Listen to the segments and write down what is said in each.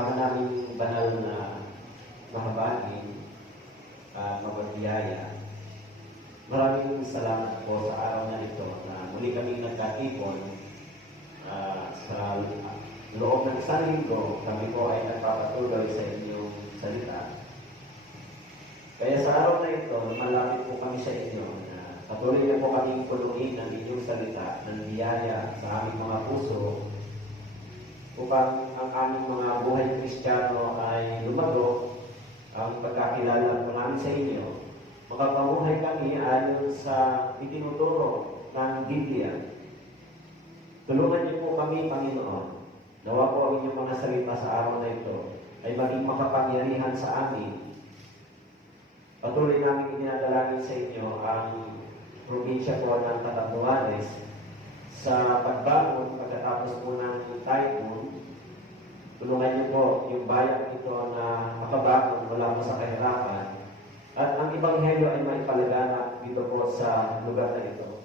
Mga naming banal na mahabagin at magbiyaya. Maraming salamat po sa araw na ito na muli kaming nagkatipon sa loob ng isang linggo. Kami po ay nagpapatuloy sa inyong salita. Kaya sa araw na ito, malapit po kami sa inyo na patuloy na po kaming puluhin ng inyong salita ng biyaya sa aming mga puso upang ang aming mga buhay Kristiyano ay lumago ang pagkakilala po namin sa inyo. Makapamuhay kami ayon sa itinuturo ng Biblia. Tulungan niyo po kami, Panginoon. Nawa po ang inyong mga salita sa araw na ito ay maging makapangyarihan sa amin. Patuloy namin inadalangin sa inyo ang probinsya po ng Catanduanes sa pagbangon pagkatapos po ng typhoon. Tulungan niyo po yung bayan ito na makabangon mula po sa kahirapan at ang Ebanghelyo ay maipalaganap dito po sa lugar na ito.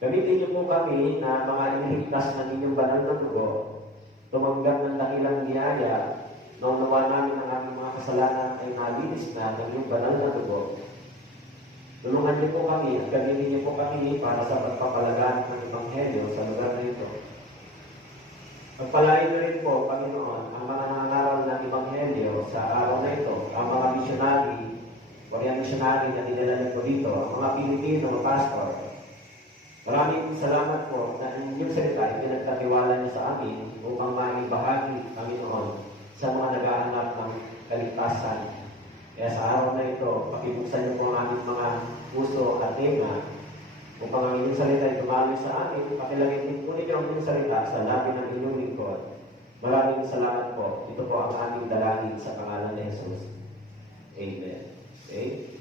Gamitin niyo po kami na mga inihigtas ng inyong banal na dugo, tumanggap ng dakilang biyaya, naunawa namin ang aming mga kasalanan ay malinis na ng inyong banal na dugo. Tulungan niyo po kami at gamitin niyo po kami para sa pagpapalaganap ng Ebanghelyo sa lugar na ito. Pagpalain na rin po, Panginoon, ang mga nangangaral ng Ebanghelyo sa araw na ito, ang mga misyonari, Korean misyonari na dinala nito dito, ang mga Pilipino, mga pastor. Maraming salamat po na inyong salita ay pinagkatiwala niyo sa amin upang maibahagi, Panginoon, sa mga naghahanap ng kaligtasan. Kaya sa araw na ito, pakibuksan niyo po ang aming mga puso at tenga upang ang inyong salita ay tumaloy sa amin. Pakilagay din po ninyo ang inyong salita sa labi ng inyong lingkod. Maraming salamat po. Ito po ang aming dalangin sa pangalan ni Jesus. Amen. Okay?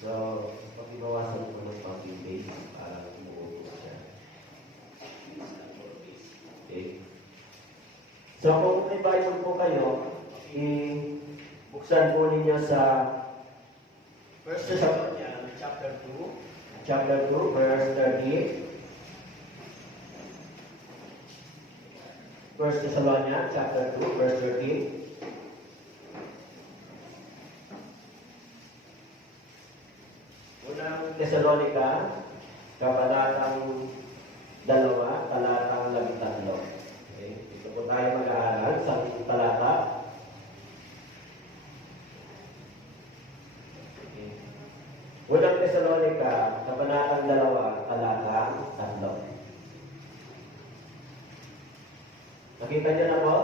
So, pag-ibawasan po ng pag-ibig para umuupo siya. Okay? So, kung may Bible po kayo, buksan po ninyo sa 1 Thessalonians chapter 2, verse 38. 1 Thessalonians chapter 2, verse 38. Unang Thessalonica, kabanatang 2, talatang 13. Okay. Ito po tayo mag-aaral sa talata. Okay. Unang Thessalonica, kabanatang 2, talatang 3. Nakita niyo na po?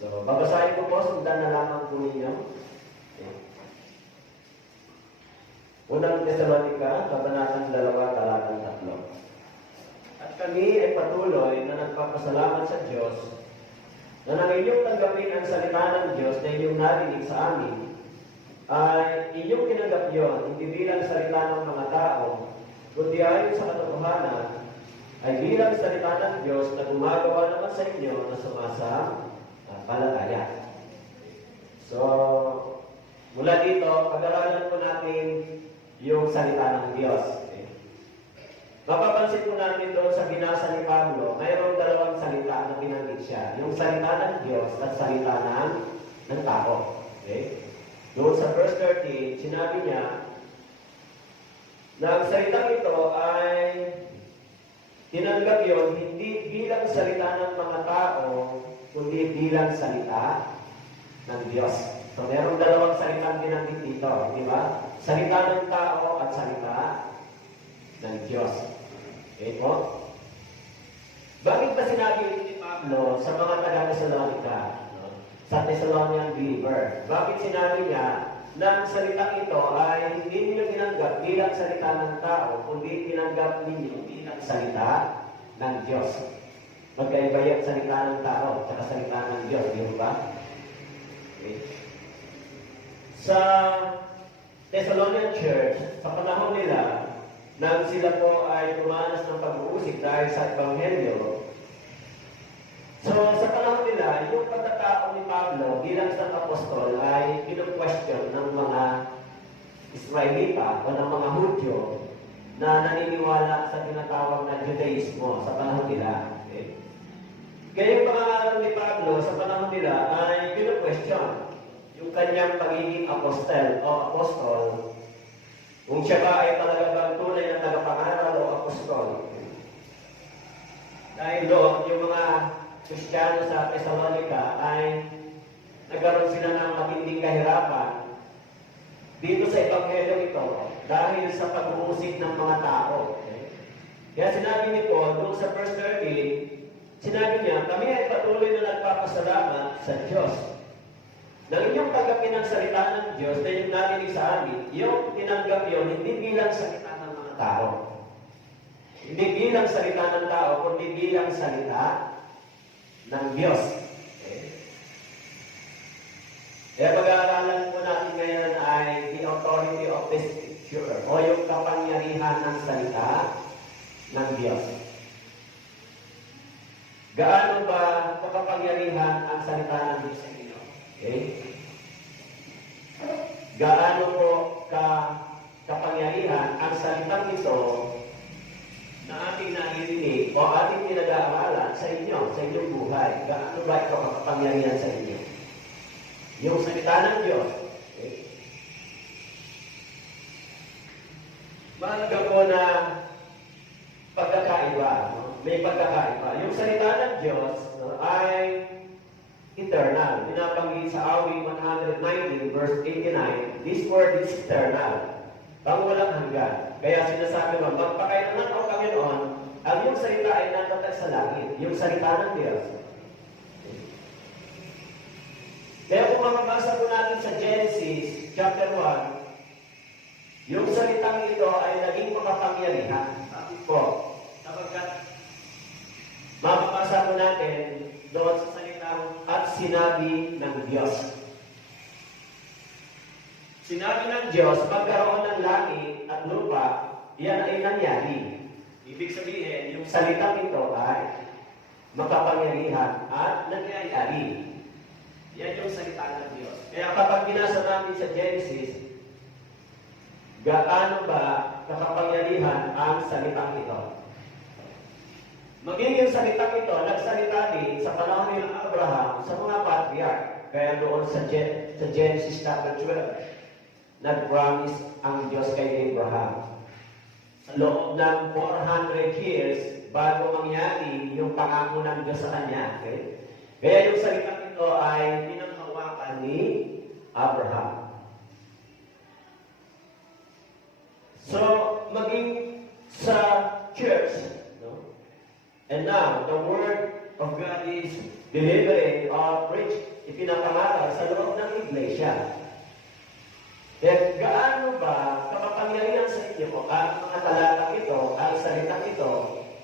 So, babasahin ko po, sundan na lamang po ninyo. Okay. Unang Thessalonica, kabanatang 2, talatang 3. At kami ay patuloy na nagpapasalamat sa Diyos na nang inyong tanggapin ang salita ng Diyos na inyong narinig sa amin, ay inyong tinanggap yun, hindi bilang salita ng mga tao, kundi ayon sa katotohanan, ay bilang salita ng Diyos na gumagawa naman sa inyo na sumasampalataya. So, mula dito, pag-aralan po natin yung salita ng Diyos. Okay? Mapapansin po natin doon sa binasa ni Pablo, mayroong dalawang salita na binanggit siya. Yung salita ng Diyos at salita ng tao. Okay? Doon sa verse 30, sinabi niya na ang salitang ito ay tinanggap yon hindi bilang salita ng mga tao, kundi bilang salita ng Diyos. So, mayroong dalawang salitang binanggit dito, di ba? Salita ng tao at salita ng Diyos. Okay po? Bakit ba sinabi ni Pablo sa mga taga-Thessalonica, sa Thessalonian believer, bakit sinabi niya na ang salitang ito ay hindi niyo tinanggap bilang salita ng tao, kundi tinanggap ninyo bilang salita ng Diyos? Magkaiba yung salita ng tao at salita ng Diyos, di ba? Okay. Sa Thessalonian Church, sa panahon nila, nang sila po ay tumanas ng pag-uusig dahil sa Ebanghelyo, so sa panahon nila, yung pagkatao ni Pablo bilang isang apostol ay kinu-question ng mga Israelita o ng mga Hudyo na naniniwala sa tinatawag na Judaismo sa panahon nila. Okay? Kaya yung pangalan ni Pablo, sa panahon nila ay pinu-question yung kanyang pagiging apostol, kung siya ba ay talaga bang tunay na tagapangaral o apostol. Dahil doon, yung mga Kristiyano sa Thessalonica ay nagkaroon sila ng matinding kahirapan dito sa Ebanghelyo ito dahil sa pag-uusig ng mga tao. Kaya sinabi ni Paul, doon sa verse 13, sinabi niya, kami ay patuloy na nagpapasalamat sa Diyos. Nang inyong tanggapin ang salita ng Diyos na yung narinig sa amin, yung tinanggap yun, hindi bilang salita ng mga tao. Hindi bilang salita ng tao, kundi bilang salita ng Diyos. Kaya pag-aaralan po natin ngayon ay the authority of the Scripture o yung kapangyarihan ng salita ng Diyos. Gaano ba kapangyarihan ang salita ng Diyos sa inyo? Okay? Gaano po kapangyarihan ang salitang ito na ating naririnig o ating pinag-aaralan sa inyo, sa inyong buhay? Gaano ba ito kapangyarihan sa inyo? Yung salita ng Diyos. Okay? Mahalaga po na pagkakaiba. No? May pagkakaiba. Yung salita ng Diyos ay eternal. Pinabanggit sa Awing 119 verse 89, this word is eternal. Pang walang hanggan. Kaya sinasabi mo, magpakailangan o Panginoon, ang iyong salita ay natatag sa langit. Yung salita ng Diyos. Kaya kung makabasa po natin sa Genesis chapter 1, yung salitang ito ay naging makapangyarihan. Sabi po, sapagkat mababasa po natin doon sa salitang at sinabi ng Diyos. Sinabi ng Diyos, magkaroon ng langit at lupa, yan ay nangyari. Ibig sabihin, yung salitang ito ay makapangyarihan at nangyayari. Yan yung salita ng Diyos. Kaya kapag binasa natin sa Genesis, gaano ba kakapangyarihan ang salitang ito? Maging yung salitang ito, nagsalita din sa panahon ni Abraham sa mga patriarch. Kaya doon sa Genesis chapter 12, nag-promise ang Diyos kay Abraham. Sa loob ng 400 years, bago mangyari yung pangako ng Diyos sa kanya. Okay? Kaya yung salitang ito ay pinanghawakan ni Abraham. So, maging sa church, no? And now, the Word of God is delivering or preached, ipinapangaral sa loob ng iglesia. Kaya gaano ba kapapangyarihan sa inyo ang mga talatang ito, ang salitang ito,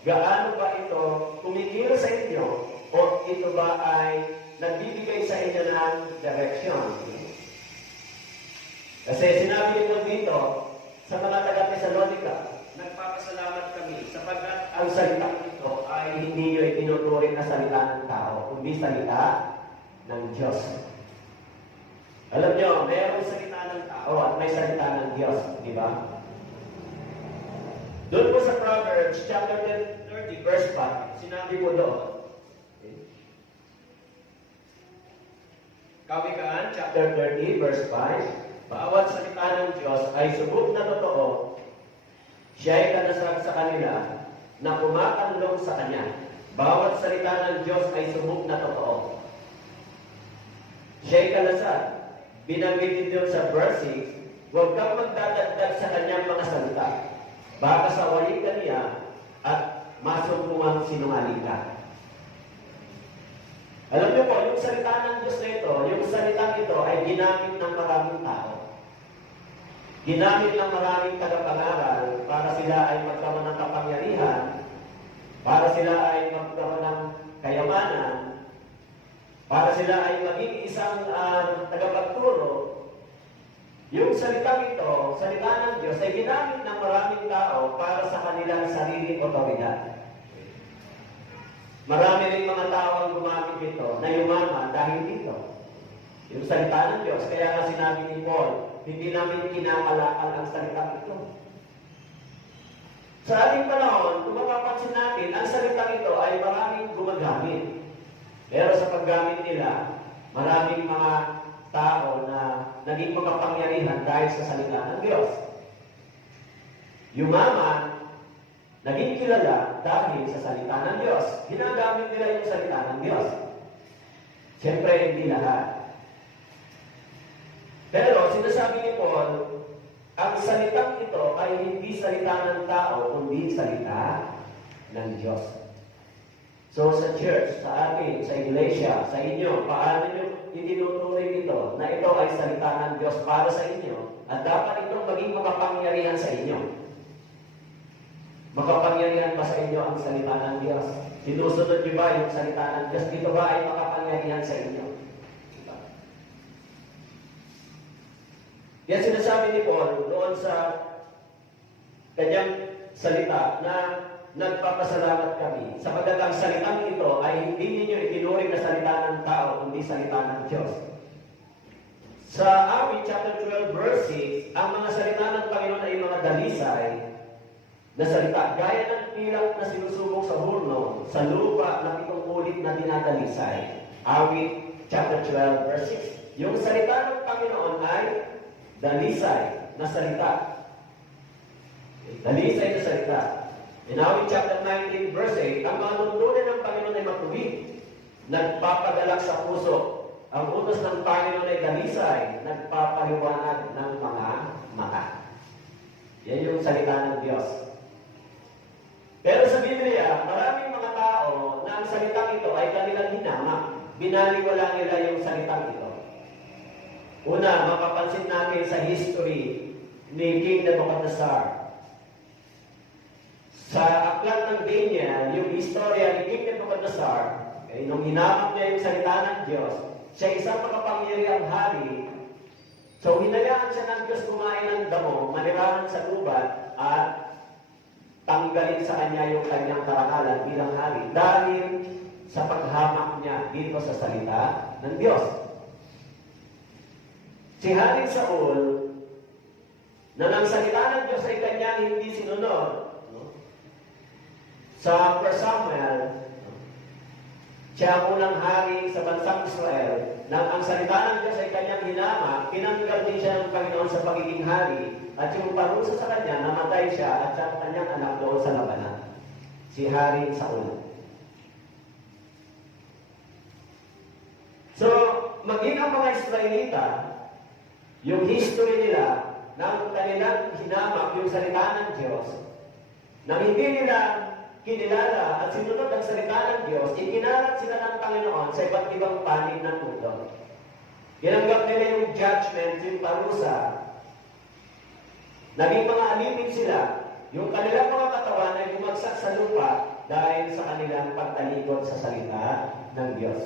gaano ba ito kumikil sa inyo o ito ba ay nagbibigay sa inyo ng direction? Kasi sinabi nito dito sa mga taga-Thessalonica, nagpapasalamat kami sapagkat ang salitang ito ay hindi nyo itinuturing na salita ng tao, kundi salita ng Diyos. Alam nyo, mayroong salita ng tao at may salita ng Diyos, di ba? Doon po sa Proverbs chapter 30 verse 5, sinabi po doon, Kawikaan, chapter 30, verse 5, bawat salita ng Diyos ay subok na totoo, siya ay kanasag sa kanila na kumakanlong sa Kanya. Bawat salita ng Diyos ay subok na totoo. Siya ay kanasag. Binanggit din sa verse 6, huwag kang magdadagdag sa Kanyang mga salita. Baka sawayin ka niya at masumpungang sinungaling ka. Alam niyo po, yung salita ng Diyos na ito, yung salitang ito ay ginamit ng maraming tao. Ginamit ng maraming tagapangaral para sila ay magkaroon ng kapangyarihan, para sila ay magkaroon ng kayamanan, para sila ay maging isang tagapagturo. Yung salitang ito, salita ng Diyos, ay ginamit ng maraming tao para sa kanilang sariling otoridad. Marami rin mga tao ang gumamit nito na yumaman dahil dito. Yung salita ng Diyos, kaya nga sinabi ni Paul, hindi namin kinakalakal ang salita ito. Sa ating panahon, kung mapapansin natin, ang salita ito ay maraming gumagamit. Pero sa paggamit nila, maraming mga tao na naging makapangyarihan dahil sa salita ng Diyos. Yumaman, naging kilala dahil sa salita ng Diyos. Ginagamit nila yung salita ng Diyos. Siyempre, hindi lahat. Pero, sinasabi ni Paul, ang salitang ito ay hindi salita ng tao, kundi salita ng Diyos. So, sa church, sa atin, sa iglesia, sa inyo, paano nyo itinuturing ito na ito ay salita ng Diyos para sa inyo at dapat itong maging makapangyarihan sa inyo? Makapangyarihan ba sa inyo ang salita ng Diyos? Sinusunod nyo ba yung salita ng Diyos? Dito ba ay makapangyarihan sa inyo? Diba? Yan sinasabi ni Paul noon sa kanyang salita na nagpapasalamat kami sapagkat ang salitang ito ay hindi ninyo itinuring na salita ng tao, kundi salita ng Diyos. Sa awit chapter 12 verse 6, ang mga salita ng Panginoon ay mga dalisay na salita, gaya ng pilak na sinusubok sa hurno, sa lupa na pitong ulit na dinadalisay. Awit chapter 12 verse 6. Yung salita ng Panginoon ay dalisay na salita. Dalisay na salita. In Awit chapter 19 verse 8, ang mga tuntunin ng Panginoon ay matuwid, nagpapadalak sa puso. Ang utos ng Panginoon ay dalisay, nagpapaliwanag ng mga mata. Yan yung salita ng Diyos. Pero sa Biblia, maraming mga tao na ang salitang ito ay kanilang hinamak. Binaliwala nila yung salitang ito. Una, mapapansin natin sa history ni King Nebuchadnezzar. Sa aklat ng Daniel, yung istorya ni King Nebuchadnezzar, nung hinamak niya yung salita ng Diyos, siya isang makapangyarihang hari. So, hinayaan siya ng Diyos kumain ng damo, manirahan sa gubat, at tanggalin sa kanya yung kanyang karangalan bilang hari dahil sa paghamak niya dito sa salita ng Diyos. Si Hari Saul, na ng salita ng Diyos ay kanyang hindi sinunod, sa 1 Samuel, siya ang unang hari sa bansang Israel, na ang salita ng Diyos ay kanyang hinama, tinanggal din siya ng Panginoon sa pagiging hari, at yung parusa sa kanya, namatay siya at sa kanyang anak doon sa labanan. Si Hari Saul. So, maging ang mga Israelita, yung history nila, ng kanilang hinamak, yung salita ng Diyos, nang hindi nila kinilala at sinunod ang salita ng Diyos, ikinalat sila ng Panginoon sa iba't ibang panig ng mundo. Ginanggap nila yung judgment, yung parusa. Naging mga alipin sila. Yung kanilang mga katawan ay bumagsak sa lupa dahil sa kanilang pagtalikod sa salita ng Diyos.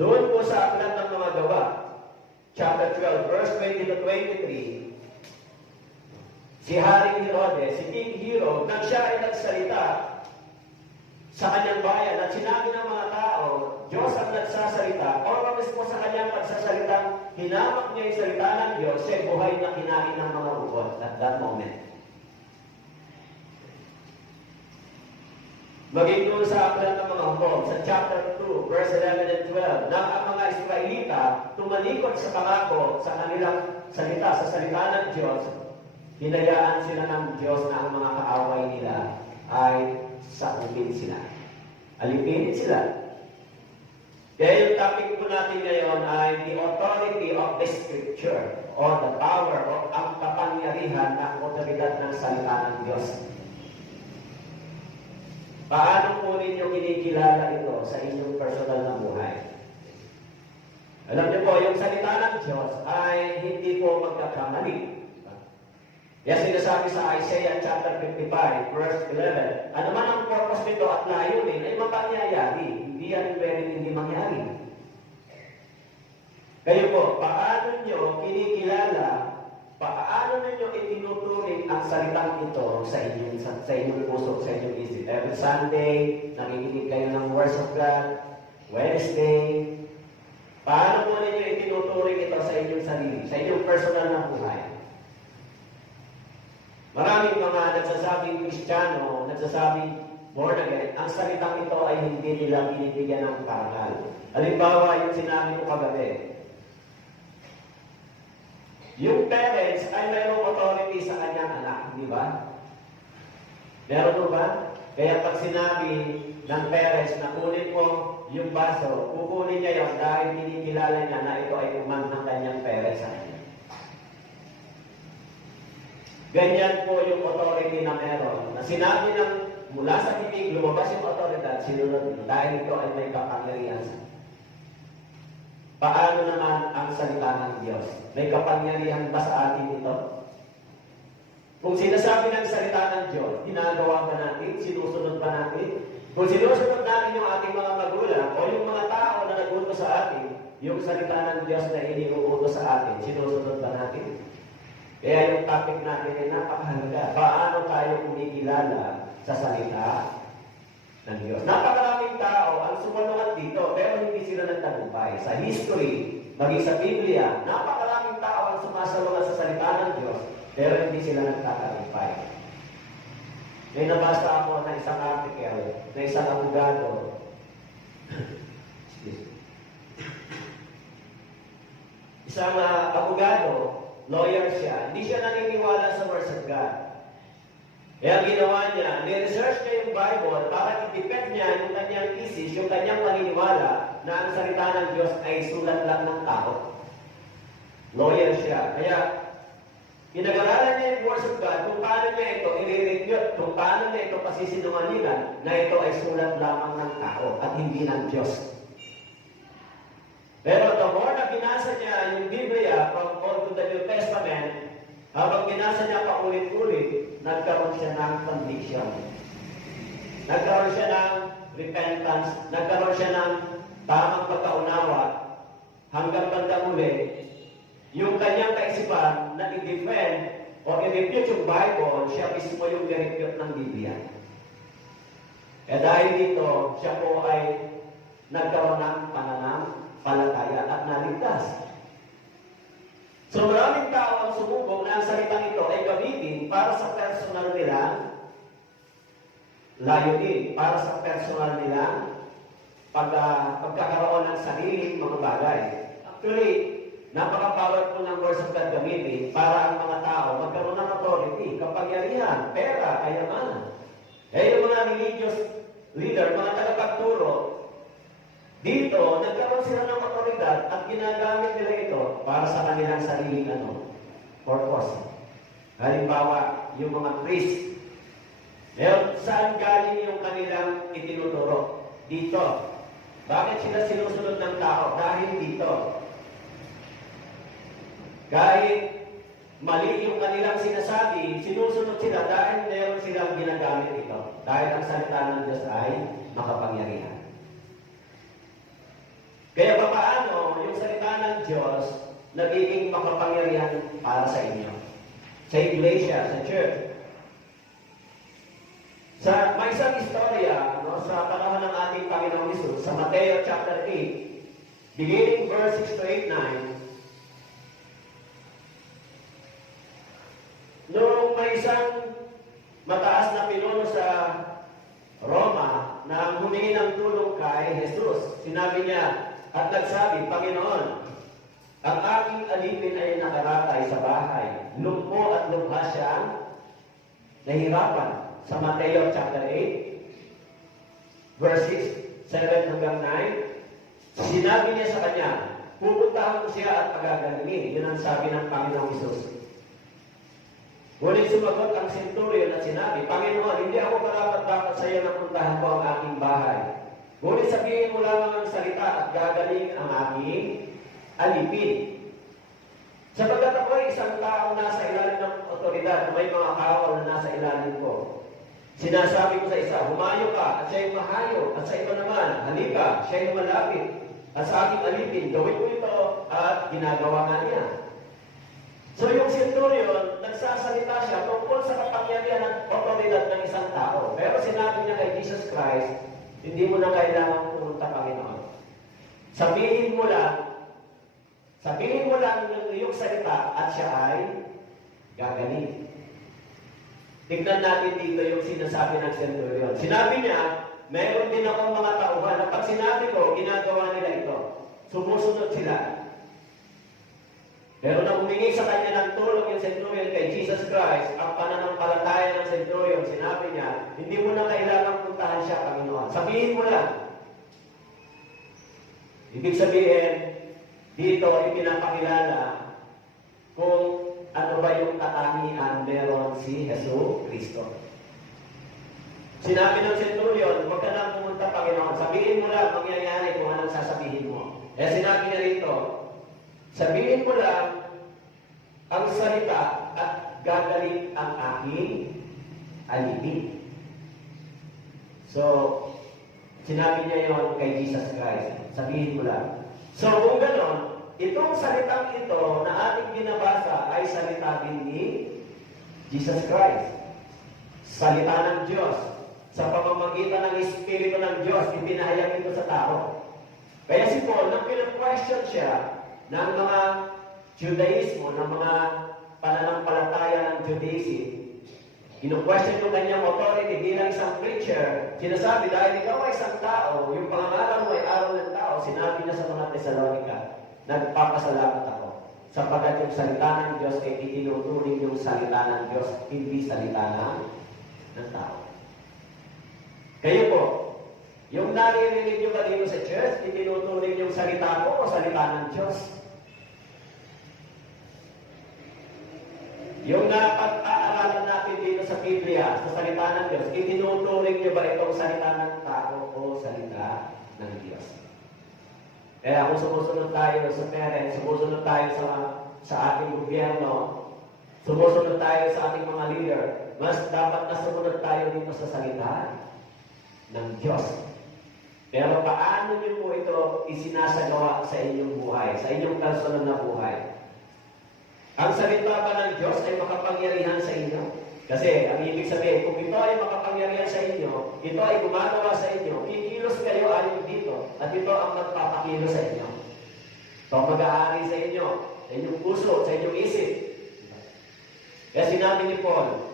Doon po sa aklat ng mga gawa, chapter 12, verse 20 to 23, si Haring Herodes, si King Herod, nang siya ay nagsalita sa kanyang bayan at sinabi ng mga tao, Diyos ang nagsasalita, o mismo sa kanyang pagsasalitang hinamak niya yung salita ng Diyos, siya buhay na kinain ng mga ubod at that moment. Maging doon sa aklat ng mga hukom, sa chapter 2, verse 11 and 12, na ang mga Israelita tumalikod sa pangako sa kanilang salita, sa salita ng Diyos, hinayaan sila ng Diyos na ang mga kaaway nila ay sakupin sila. Alipinin sila. Kaya yung topic po natin ngayon ay the authority of the Scripture or the power o ang kapangyarihan ng otoridad ng salita ng Diyos. Paano po ninyo kinikilala ito sa inyong personal na buhay? Alam niyo po, yung salita ng Diyos ay hindi po magkakamali. Kaya sinasabi sa Isaiah chapter 55, verse 11, ano man ang purpose nito at layunin ay mapangyayari. Hindi yan pwedeng hindi mangyari. Kayo po, paano nyo kinikilala, paano ninyo itinuturing ang salitang ito sa inyong puso, sa inyong isip? Every Sunday, nakikinig kayo ng words of God. Wednesday, paano po ninyo itinuturing ito sa inyong sarili, sa inyong personal na buhay? Maraming mga nagsasabing Kristiyano, nagsasabing born again, ang salitang ito ay hindi nila binibigyan ng karangal. Halimbawa, yung sinabi ko kagabi, yung parents ay mayroong authority sa kanyang anak, di ba? Meron mo ba? Kaya pag sinabi ng parents na kunin mo yung baso, kukunin niya yun dahil kinikilala niya na ito ay command ng kanyang parents sa kanya. Ganyan po yung authority na meron. Na sinabi ng mula sa bibig, lumabas yung autoridad, sinunod dahil ito ay may kapangyarihan. Paano naman ang salita ng Diyos? May kapangyarihan ba sa atin ito? Kung sinasabi ng salita ng Diyos, ginagawa ba natin? Sinusunod ba natin? Kung sinusunod natin yung ating mga magulang o yung mga tao na nag-utos sa atin, yung salita ng Diyos na iniuutos sa atin, sinusunod ba natin? Kaya yung topic natin ay napakahalaga. Paano tayo kumikilala sa salita ng Diyos? Napakaraming tao ang sumalungat dito, pero hindi sila nagtagumpay. Sa history, maging sa Biblia, napakaraming tao ang sumasalungat sa salita ng Diyos, pero hindi sila nagtatagumpay. May nabasa ako na isang article, na isang abogado. Isang abogado, lawyer siya, hindi siya naniniwala sa words of God. Kaya ang ginawa niya, ni-research niya yung Bible para i-defend niya yung kanyang thesis, yung kanyang paniniwala na ang salita ng Diyos ay sulat lang ng tao. Lawyer siya. Kaya, pinag-aralan niya yung words of God kung paano niya ito i-refute, kung paano niya ito pasisinungalingan na ito ay sulat lamang ng tao at hindi ng Diyos. Pero the more na binasa niya yung Biblia from Old to the New Testament, habang binasa niya paulit-ulit, nagkaroon siya ng conviction. Nagkaroon siya ng repentance, nagkaroon siya ng tamang pagkaunawa, hanggang bandang uli, yung kanyang kaisipan na i-defend o i-refute yung Bible, siya mismo yung i-refute ng Biblia. Eh dahil dito, siya po ay nagkaroon ng pananampalataya at naligtas. So maraming tao ang sumubok na ang salitang ito ay gamitin para sa personal nilang layunin, para sa personal nilang pagkakaroon ng sariling mga bagay. Actually, napaka-powerful ng words of God gamitin para ang mga tao magkaroon ng authority, kapangyarihan, pera, kayamanan. Eh yung mga religious leader, mga tagapagturo, dito, nagkaroon sila ng otoridad at ginagamit nila ito para sa kanilang sariling purpose. Halimbawa, yung mga priest. Saan galing yung kanilang itinuturo? Dito. Bakit sila sinusunod ng tao? Dahil dito. Kahit mali yung kanilang sinasabi, sinusunod sila dahil meron silang ginagamit ito. Dahil ang salita ng Diyos ay makapangyarihan. Kaya paano yung salita ng Diyos nagiging makapangyarihan para sa inyo? Sa iglesia, sa church. May isang istorya sa panahon ng ating Panginoong Hesus, sa Mateo chapter 8, beginning verse 6 to 8, 9. Noong may isang mataas na pinuno sa Roma na humingi ng tulong kay Jesus, sinabi niya, at nagsabi, Panginoon, ang aking alipin ay nakaratay sa bahay. Lumpo at lubha siyang nahirapan. Sa Mateo chapter 8, verse 6, 7 hanggang 9, sinabi niya sa kanya, pupuntahan ko siya at pagagalingin. Yun ang sabi ng Panginoong Hesus. Ngunit sumagot ang centurion at sinabi, Panginoon, hindi ako karapat-dapat sa iyo na puntahan ko ang aking bahay. Ngunit sabihin mo lamang ang salita at gagaling ang aking alipin. Sapagkat ako ay isang taong nasa ilalim ng otoridad, may mga kawal na nasa ilalim ko. Sinasabi ko sa isa, humayo ka, at siya'y mahayo, at sa iba naman, halika, siya'y malapit, at sa aking alipin, gawin mo ito, at ginagawa nga niya. So yung centurion, nagsasalita siya tungkol sa kapangyarihan at otoridad ng isang tao. Pero sinabi niya kay Jesus Christ, hindi mo na kailangan pumunta, Panginoon. Sabihin mo lang yung iyong salita at siya ay gagaling. Tignan natin dito yung sinasabi ng centurion. Sinabi niya, meron din akong mga tauhan na pag sinabi ko, ginagawa nila ito. Sumusunod sila. Pero nang humingi sa kanya ng tulong yung centurion kay Jesus Christ, ang pananampalataya ng centurion, sinabi niya, hindi mo na kailangang puntahan siya, Panginoon. Sabihin mo lang. Ibig sabihin, dito ipinapakilala kung ano ba yung katangian meron si Hesus Kristo. Sinabi ng centurion, huwag ka lang pumunta, Panginoon. Sabihin mo lang, mangyayari kung anong sasabihin mo. Sinabi niya rito, sabihin mo lang ang salita at gagaling ang aking alipin. So, sinabi niya yon kay Jesus Christ. Sabihin mo lang. So, kung gano'n, itong salitang ito na ating binabasa ay salita din ni Jesus Christ. Salita ng Diyos. Sa pamamagitan ng Espiritu ng Diyos, ipinahayag ito sa tao. Kaya si Paul, nang pinag-question siya ng mga Judaismo, ng mga pananampalataya ng Judaism, inu-question yung kanyang authority bilang isang preacher, sinasabi, dahil ikaw ay isang tao, yung pangalan mo ay araw ng tao, sinabi niya sa mga Thessalonica, nagpapasalamat ako, sapagkat yung salita ng Diyos ay itinuturing yung salita ng Diyos, hindi salita ng tao. Kayo po, yung naririnig nyo ba dito sa church, itinuturing yung salita ko o salita ng Diyos? Yung napag-aaralan natin dito sa Biblia, sa salita ng Diyos, itinuturing nyo ba itong salita ng tao o salita ng Diyos? Kaya kung sumusunod tayo sa parents, sumusunod tayo sa ating gobyerno, sumusunod tayo sa ating mga leader, mas dapat na sumunod tayo dito sa salita ng Diyos. Pero paano niyo po ito isinasagawa sa inyong buhay, sa inyong personal na buhay? Ang salita ba ng Diyos ay makapangyarihan sa inyo? Kasi ang ibig sabihin, kung ito ay makapangyarihan sa inyo, ito ay gumagawa sa inyo, kikilos kayo ayon dito, at ito ang magpapakilos sa inyo. Ito ang mag-aari sa inyo, sa inyong puso, sa inyong isip. Kaya sinabi ni Paul,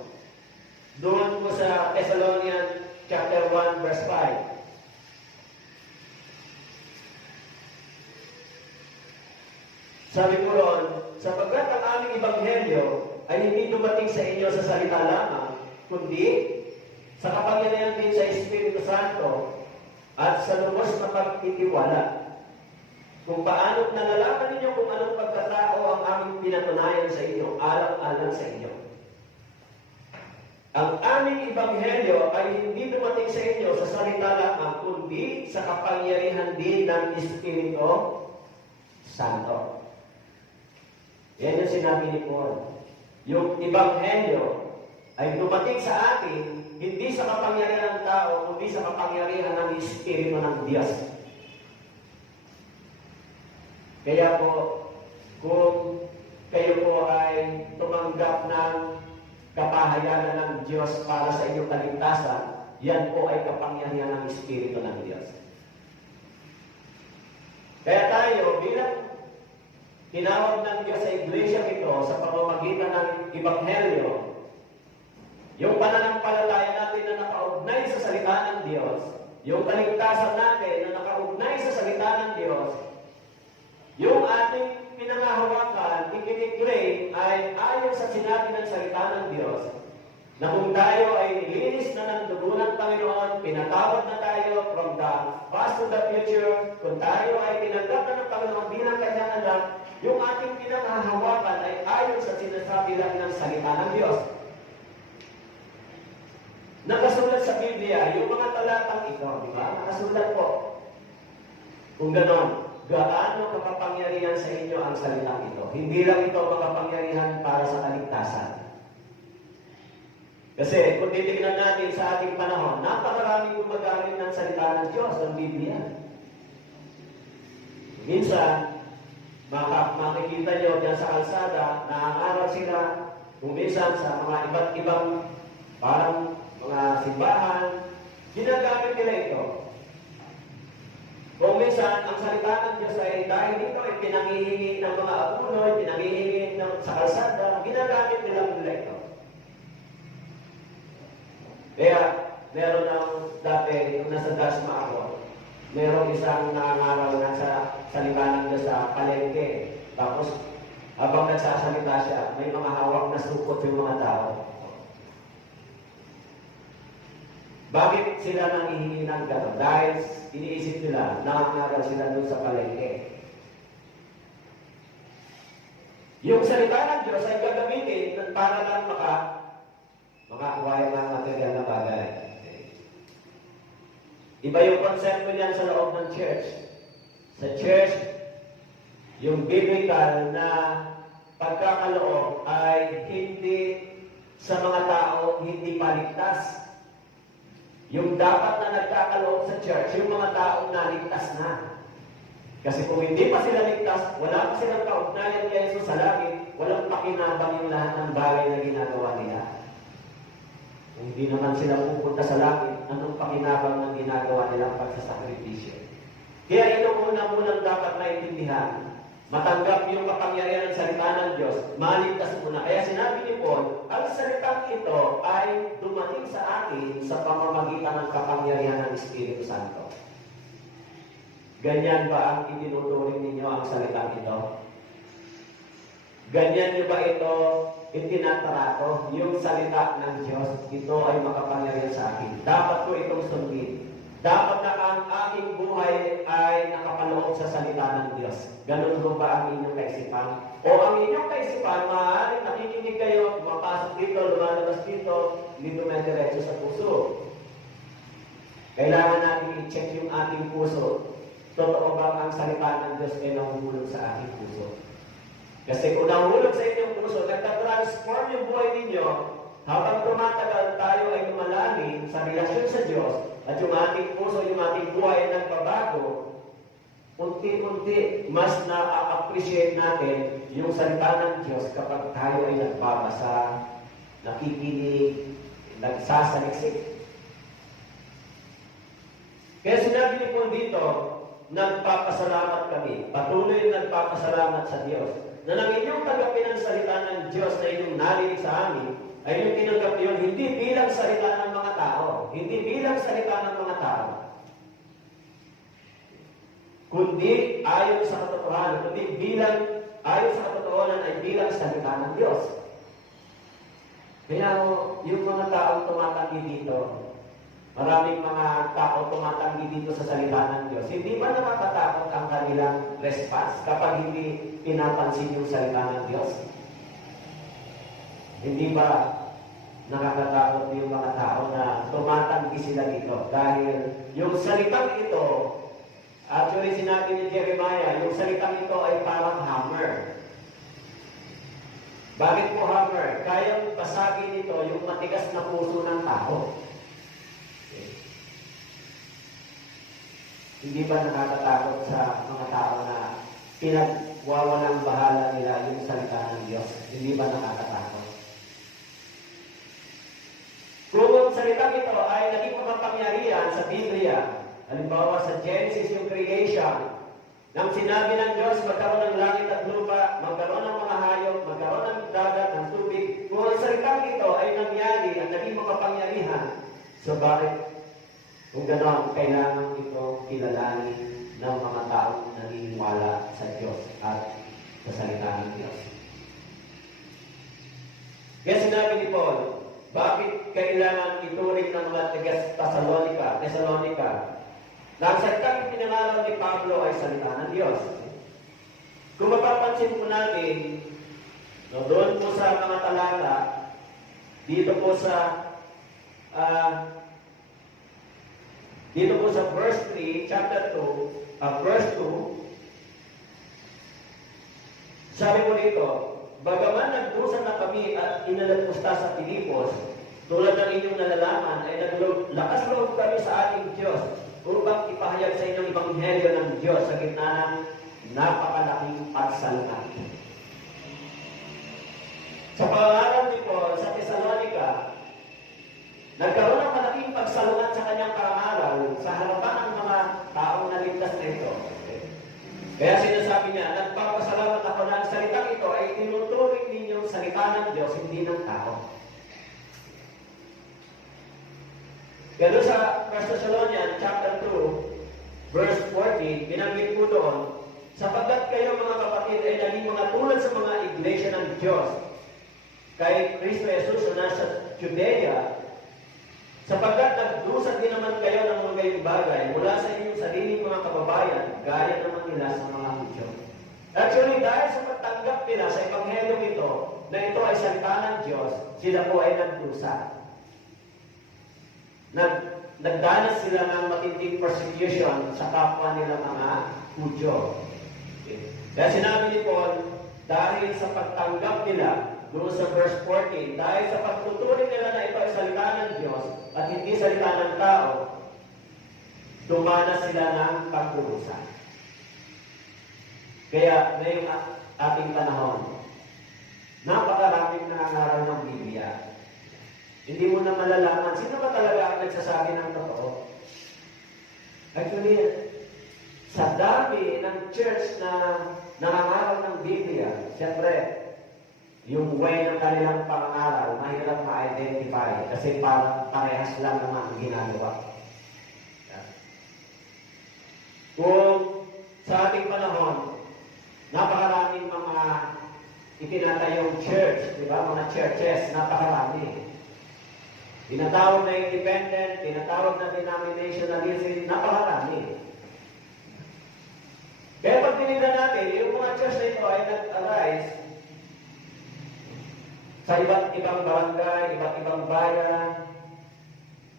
doon po sa Thessalonians chapter 1, verse 5, sabi ko ron, sapagkat ang aming ebanghelyo ay hindi dumating sa inyo sa salita lamang, kundi sa kapangyarihan din sa Espiritu Santo at sa lubos na pagtitiwala. Kung paano nalalaman ninyo kung anong pagkatao ang aming pinatunayan sa inyo, alang-alang sa inyo. Ang aming ebanghelyo ay hindi dumating sa inyo sa salita lamang, kundi sa kapangyarihan din ng Espiritu Santo. Yan yung sinabi ni Paul. Yung ebanghelyo ay dumating sa atin, hindi sa kapangyarihan ng tao, kundi sa kapangyarihan ng Espiritu ng Diyos. Kaya po, kung kayo po ay tumanggap ng kapahayagan ng Diyos para sa inyong kaligtasan, yan po ay kapangyarihan ng Espiritu ng Diyos. Kaya tayo, bilang tinawag ng Diyos sa iglesia ito sa pamamagitan ng ebanghelyo, yung pananampalataya natin na nakaugnay sa salita ng Diyos, yung kaligtasan natin na nakaugnay sa salita ng Diyos, yung ating pinangahawakan, ikiniklaim ay ayon sa sinabi ng salita ng Diyos, na kung tayo ay nilinis na ng dugo ng Panginoon, pinatawad na tayo from the past to the future, kung tayo ay tinanggap na ng Panginoon bilang kanyang anak, yung ating pinanghahawakan ay ayon sa sinasabi lang ng salita ng Diyos. Nakasulat sa Biblia, yung mga talatang ito, di ba? Nakasulat po. Kung ganon, gaano makapangyarihan sa inyo ang salitang ito? Hindi lang ito makapangyarihan para sa kaligtasan. Kasi kung titignan natin sa ating panahon, napakaraming gumagamit ng salita ng Diyos, ng Biblia. Minsan, makikita nyo dyan sa kalsada, naangaral sila, kung minsan sa mga iba't ibang parang mga simbahan, ginagamit nila ito. Kung minsan, ang salita ng Diyos ay dahil dito ay pinangihingi ng mga apunoy, pinangihingi sa kalsada, ginagamit nila ito. Kaya, meron ng dati, nung nasa Dasma ako, meron isang nangangaral na sa salita ng Diyos sa palengke. Tapos, habang nagsasalita siya, may mga hawak na supot yung mga tao. Bakit sila nangihingi ng gano'n? Dahil iniisip nila, nangangaral sila doon sa palengke. Yung salita ng Diyos ay gagamitin para lang makakuha yung mga material na bagay. Iba yung konsepto niyan sa loob ng church. Sa church, yung biblical na pagkakaloob ay hindi sa mga tao hindi paligtas. Yung dapat na nagkakaloob sa church, yung mga taong naligtas na. Kasi kung hindi pa sila ligtas, wala pa silang kaugnayan kay Jesus sa langit, walang pakinabang yung lahat ng bagay na ginagawa nila. Kung hindi naman sila pupunta sa langit, anong pakinabang ng ginagawa nilang pagsasakripisyo? Kaya ito unang dapat naintindihan. Matanggap yung kapangyarihan ng salita ng Diyos, maligtas muna. Kaya sinabi ni Paul, ang salitang ito ay dumating sa akin sa pamamagitan ng kapangyarihan ng Espiritu Santo. Ganyan ba ang itinuturing ninyo ang salitang ito? Ganyan nyo ba ito itinatrato? Yung salita ng Diyos, ito ay makapangyarihan sa akin. Dapat ko itong sundin. Dapat na ang aking buhay ay nakapaloob sa salita ng Diyos. Ganun ba ang inyong kaisipan? O ang inyong kaisipan, maaaring nakikinig kayo, mapasok dito, lumalabas dito, hindi dumediretso sa puso. Kailangan natin i-check yung ating puso. Totoo ba ang salita ng Diyos ay nahulog sa ating puso? Kasi kung nahulog sa inyong puso, nagtatransform yung buhay ninyo, habang tumatagal tayo ay lumalangin sa relasyon sa Diyos, at yung ating puso, yung ating buhay ay nagbabago, unti-unti, mas na-appreciate natin yung salita ng Diyos kapag tayo ay nagbabasa, nakikinig, nagsasaliksik. Kaya sinabi ni Paul dito, nagpapasalamat kami, patuloy nagpapasalamat sa Diyos, na nang inyong tanggapin ang salita ng Diyos na inyong narinig sa amin, ay yung tinanggap yun, hindi bilang salita ng mga tao, hindi bilang salita ng mga tao, kundi ayon sa katotohanan, kundi bilang ayon sa katotohanan ay bilang salita ng Diyos. Kaya yung mga taong tumatanggi dito, maraming mga tao tumatanggi dito sa salita ng Diyos, hindi ba nakakatakot ang kanilang response kapag hindi pinapansin yung salita ng Diyos? Hindi ba nakakatakot yung mga tao na tumatanggi sila dito? Dahil yung salitang ito, actually sinabi ni Jeremiah, yung salitang ito ay parang hammer. Bakit po hammer? Kayang basagin ito yung matigas na puso ng tao. Hindi ba nakakatakot sa mga tao na pinagwawalang bahala nila yung salita ng Diyos? Hindi ba nakakatakot? Kung ang salitang ito ay naging makapangyarihan sa Biblia, halimbawa sa Genesis yung creation, nang sinabi ng Diyos, magkaroon ng langit at lupa, magkaroon ng mga hayop, magkaroon ng dagat, ng tubig, kung ang salitang ito ay nangyari at naging makapangyarihan, so bakit kung gano'n, kailangan ito kilalanin ng mga taong naniniwala sa Diyos at sa salita ng Diyos? Kaya sinabi ni Paul, bakit kailangan ituring ng mga Thessalonica, na ang salitang pinangaral ni Pablo ay salita ng Diyos? Kung mapapansin po natin, doon po sa mga talata, dito po sa verse 3, chapter 2, verse 2, sabi po dito, bagaman nagdusa na kami at inalagusta sa Pilipos, tulad ng inyong nalalaman, ay naglakas loob kami sa ating Diyos, upang ipahayag sa inyong ebanghelyo ng Diyos sa gitna ng napakalaking pagsalungat. Sa pangalan ni Paul sa Thessalonica, nagkaroon ng malaking pagsalungat sa kanyang karangalan sa harapan ng mga taong naligtas na ito. Kaya sinasabi niya, nagpapasalamat ako na ang salitang ito ay tinuturing ninyong salita ng Diyos, hindi ng tao. Kaya doon sa 1 Thessalonians chapter 2, verse 14, binanggit po doon, sapagkat kayo mga kapatid ay naging mga tulad sa mga iglesia ng Diyos kay Kristo Jesus na nasa Judea, sapagkat nagdusa din naman kayo ng mga gayong bagay mula sa inyong sariling mga kababayan, gaya naman nila sa mga Hudyo. Actually, dahil sa pagtanggap nila sa Ebanghelyong ito, na ito ay salita ng Diyos, sila po ay nagdusa. Nagdanas sila ng matinding persecution sa kapwa nila mga Hudyo. Kaya sinabi ni Paul, dahil sa pagtanggap nila, doon sa verse 14, dahil sa pagtuturing nila na ito ay salita ng Diyos at hindi salita ng tao, dumanas sila ng pagdurusa. Kaya ngayong ating panahon, napakaraming nangangaral ng Biblia. Hindi mo na malalaman, sino ba talaga ang nagsasabi ng totoo? Actually, sa dami ng church na nangangaral ng Biblia, siyempre, yung way ng kanilang pangangaral, mahirap ma-identify kasi parang parehas lang naman ang ginagawa. Kung sa ating panahon, napakaraming mga itinatayong church, di ba? Mga churches, napakarami. Tinatawag na independent, tinatawag na denominationalism, napakarami. Kaya pag tinignan natin, yung mga church na ito ay nag-arise sa iba't ibang barangay, iba't ibang bayan,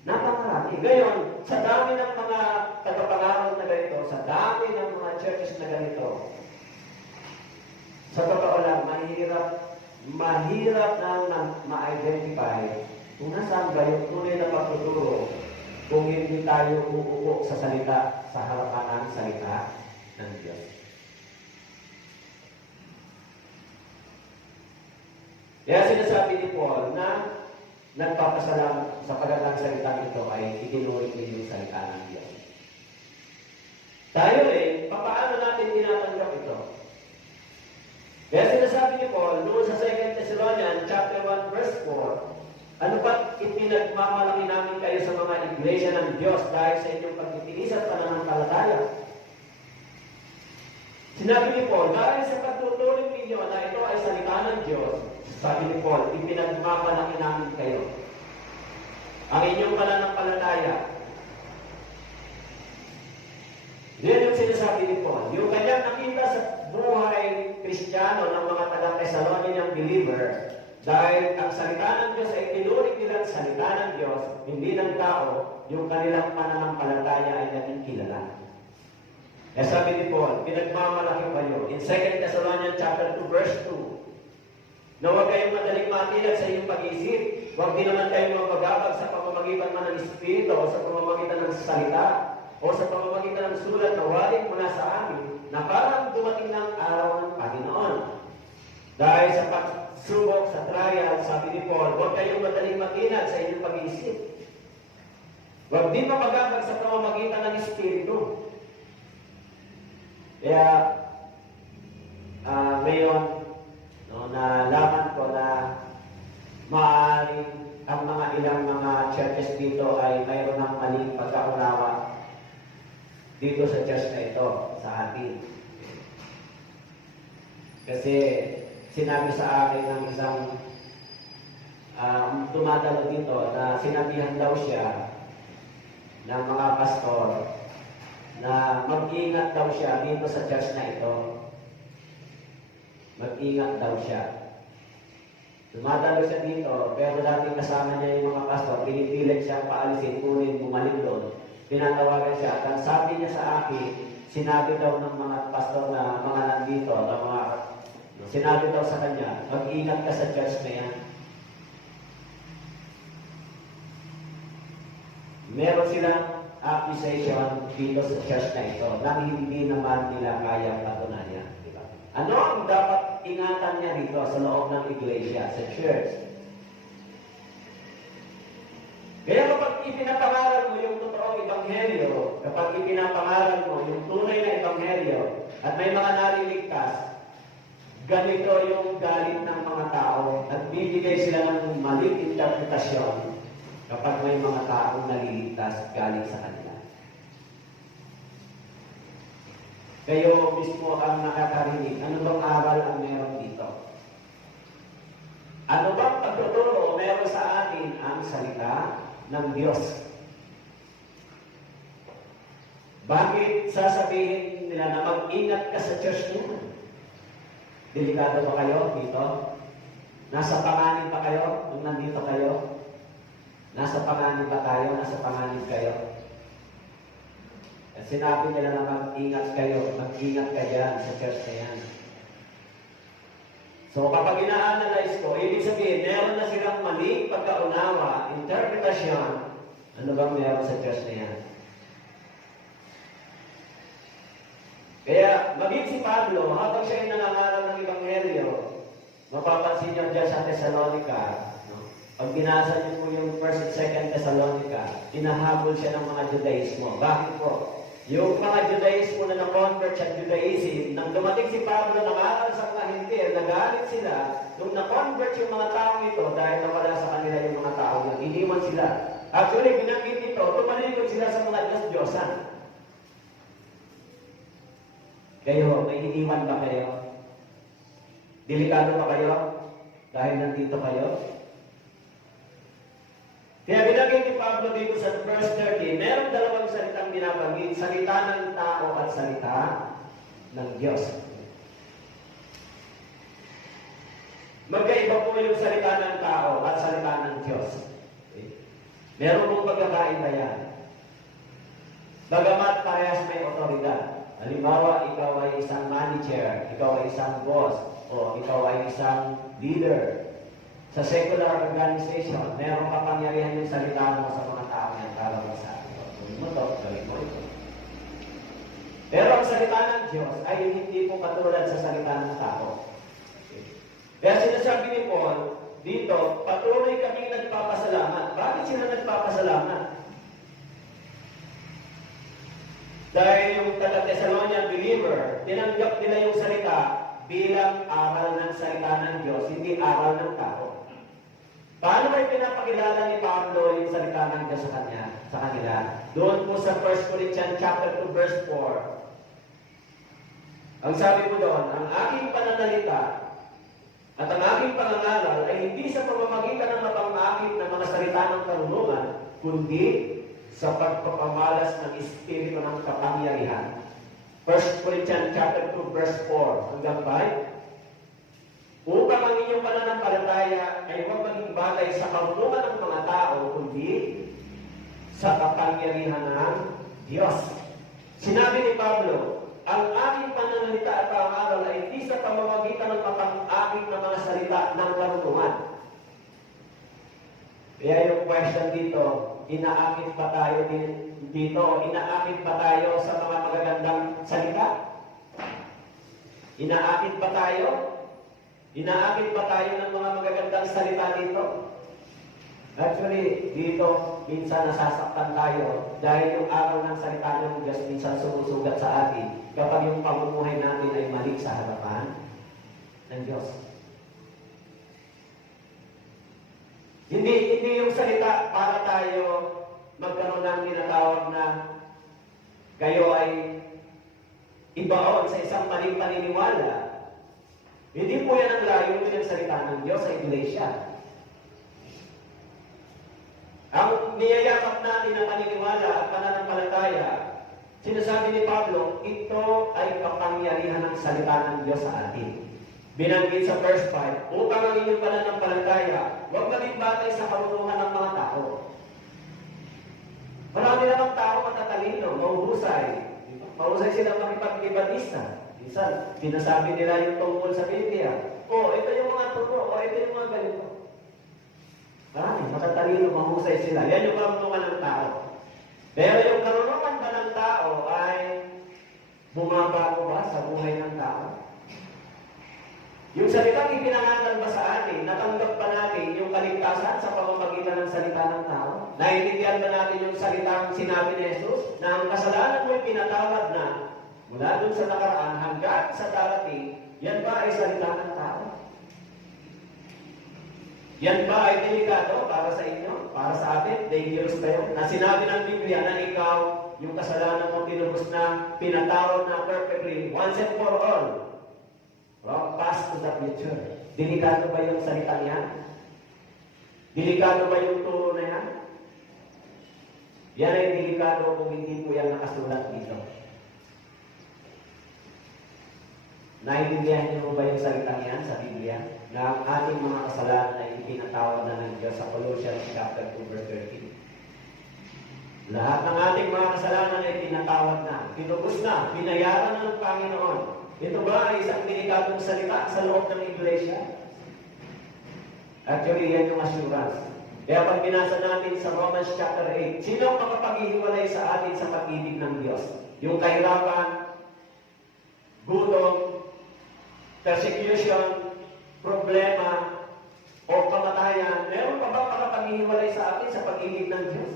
napakarami. Ngayon, sa dami ng mga tagapangaral na ganito, sa dami ng mga churches na ganito, sa totoo lang, mahirap na ma-identify kung nasaan ba yung tunay na pagtuturo kung hindi tayo uupo sa salita, sa harapan ng salita ng Diyos. Kaya sinasabi ni Paul na nagpapasalamat sa pagdalang salita ito ay itinuring din yung salita ng Diyos. Tayo rin, paano natin tinatanggap ito? Kaya sinasabi ni Paul, noon sa 2 Thessalonians chapter 1 verse 4, ano ba't ipinagmamalaki namin kayo sa mga iglesia ng Diyos dahil sa inyong pagtitiis at pananampalataya? Sinabi ni Paul, dahil sa pagtuturing ninyo na ito ay salita ng Diyos, sabi ni Paul, ipinagmamalaki namin kayo. Ang inyong pananampalataya. Yan yung sinasabi ni Paul. Yung kanyang nakita sa buhay Kristiyano ng mga taga-Thessalonian believers, dahil ang salita ng Diyos ay tinuring nilang salita ng Diyos, hindi ng tao, yung kanilang pananampalataya ay naging kilala. Kaya sabi ni Paul, pinagmamalaki kayo. In 2 Thessalonians chapter 2 verse 2, na huwag kayong madaling matinag sa inyong pag-isip, huwag din naman kayong mapagabag sa pamamagitan man ng Espiritu o sa pamamagitan ng salita o sa pamamagitan ng sulat na waling mula sa amin, na parang dumating ng araw ng Panginoon. Dahil sa pagsubok, sa trial, sabi ni Paul, huwag kayong madaling matinag sa inyong pag-iisip. Huwag din mapagabag sa pamamagitan ng Espiritu. Kaya, ngayon, nalaman ko na maaaring ang mga ilang mga churches dito ay mayroon ng maling pagkaunawa dito sa church na ito, sa atin. Kasi, sinabi sa akin ng isang tumadalo dito na sinabihan daw siya ng mga pastor na mag-ingat daw siya dito sa church na ito. Mag-ingat daw siya. Tumadalo siya dito, pero dating kasama niya yung mga pastor, pinipilit siya paalisin, kunin, bumalik doon. Pinatawagan siya. At sabi niya sa akin, sinabi daw ng mga pastor na mga nandito, na mga sinabi daw sa kanya, mag-ingat ka sa church na yan. Meron silang accusation dito sa church na ito na hindi naman nila kayang patunayan. Diba? Ano ang dapat ingatan niya dito sa loob ng iglesia, sa church? Kaya kapag ipinapangaral mo yung totoong ebanghelyo, kapag ipinapangaral mo yung tunay na ebanghelyo, at may mga naliligtas, ganito yung galit ng mga tao at bibigay sila ng maling interpretasyon kapag may mga taong naliligtas. galing sa kanila. Kayo mismo ang nakakarinig. Ano bang aral ang meron dito? Ano bang pagtuturo meron sa atin ang salita ng Diyos? Bakit sasabihin nila na mag-ingat ka sa church niyo? Delikado ba kayo dito? Nasa panganib ba kayo nung nandito kayo? Nasa panganib ba tayo? Nasa panganib kayo? At sinabi nila na mag-ingat kayo, mag-ingat kayo sa church na yan. So kapag ina-analyze ko, ibig sabihin, meron na silang maling pagkaunawa, interpretasyon, ano bang meron sa church na yan? Kaya, maging si Pablo, habang siya ay nangangaral ng Ebanghelyo, mapapansin niyo dyan sa Thessalonica, no? Pag binasa niyo po yung 1st and 2nd Thessalonica, inahabol siya ng mga Judaismo. Bakit po? Yung mga Judaismo na na-convert sa Judaism, nang dumating si Pablo, nangaral sa mga hindi, nagalit sila, nung na-convert yung mga tao ito, dahil nawala sa kanila yung mga tao na iniwan sila. Actually, binanggit ito, tumalikod sila sa mga Diyos-Diyosan. Kayo, may iniwan ba kayo? Delikado ba kayo? Dahil nandito kayo? Kaya binanggit ni Pablo dito sa verse 30, meron dalawang salitang binabanggit, salita ng tao at salita ng Diyos. Magkaiba po yung salita ng tao at salita ng Diyos. Meron pong pagkakaiba yan. Bagamat parehas may otoridad. Halimbawa, ikaw ay isang manager, ikaw ay isang boss, o ikaw ay isang leader. Sa secular organization, meron kapangyarihan yung salita mo sa mga tao yan para magsabi. Gawin mo to, gawin mo ito. Pero ang salita ng Diyos ay hindi po katulad sa salita ng tao. Kaya sinasabi ni Paul, dito, patuloy kaming nagpapasalamat. Bakit sila nagpapasalamat? Dahil yung taga-Thessalonian believer, tinanggap nila yung salita bilang aral ng salita ng Diyos, hindi aral ng tao. Paano may pinapakilala ni Pablo yung salita ng Diyos sa kanila? Doon po sa 1 Corinthians chapter 2 verse 4. Ang sabi po doon, ang aking pananalita at ang aking pangangaral ay hindi sa pamamagitan ng mapangakit ng mga salita ng karunungan, kundi sa pagpapamalas ng Espiritu ng kapangyarihan. 1 Corinthians chapter 2 verse 4 hanggang 5. Upang ang inyong pananampalataya ay huwag maging batay sa karunungan ng mga tao, kundi sa kapangyarihan ng Diyos. Sinabi ni Pablo, ang aking pananalita at pangaral ay hindi sa pamamagitan ng mapang-akit ng mga salita ng karunungan. Kaya yung question dito, inaakit pa tayo dito, inaakit pa tayo sa mga magagandang salita? Inaakit pa tayo? Inaakit pa tayo ng mga magagandang salita dito? Actually, dito, minsan nasasaktan tayo dahil yung araw ng salita ng Diyos minsan sumusugat sa atin kapag yung pamumuhay natin ay mali sa harapan ng Diyos. Hindi yung salita para tayo magkaroon ng tinatawag na kayo ay ibaon sa isang maling paniniwala. Hindi po yan ang layunin ng salita ng Diyos sa Iglesia. Ang niyayakap natin ng paniniwala at pananampalataya, sinasabi ni Pablo, ito ay kapangyarihan ng salita ng Diyos sa atin. Binanggit sa verse 5, upang ang inyong pananampalataya, huwag maging batay sa karunungan ng mga tao. Marami namang tao matatalino, mahuhusay. Mahusay silang makipag-ibadista. Minsan, sinasabi nila yung tungkol sa Biblia. Ito yung mga turo, ito yung mga ganito. Marami, matatalino, mahusay sila. Yan yung karunungan ng tao. Pero yung karunungan ba ng tao ay bumabago ba sa buhay ng tao? Yung salitang ipinangaral ba sa atin, natanggap ba natin yung kaligtasan sa pamamagitan ng salita ng tao? Naiintindihan ba natin yung salitang sinabi ni Jesus na ang kasalanan mo'y pinatawad na mula dun sa nakaraan hanggang sa darating, yan ba ay salita ng tao? Yan ba ay delikado para sa inyo? Para sa atin? Dangerous ba yun? Na sinabi ng Biblia na ikaw, yung kasalanan mo tinubos na, pinatawad na perfectly, once and for all. Pass to the future. Delikado ba yung salita niya? Delikado ba yung turo na yan? Yan ay delikado kung hindi po yan nakasulat dito. Naintindihan niyo ba yung salita niyan sa Biblia? Na ang ating mga kasalanan ay ipinatawad na ng Diyos sa Colossians chapter 2 verse 13. Lahat ng ating mga kasalanan ay pinatawad na, pinubos na, binayaran na ng Panginoon. Ito ba ay isang delikadong salita sa loob ng iglesia? Actually, yan yung assurance. Kaya pag binasa natin sa Romans chapter 8, sino ang makapaghihiwalay sa atin sa pag-ibig ng Diyos? Yung kahirapan, gutom, persecution, problema, o kamatayan, meron pa ba makapaghihiwalay sa atin sa pag-ibig ng Diyos?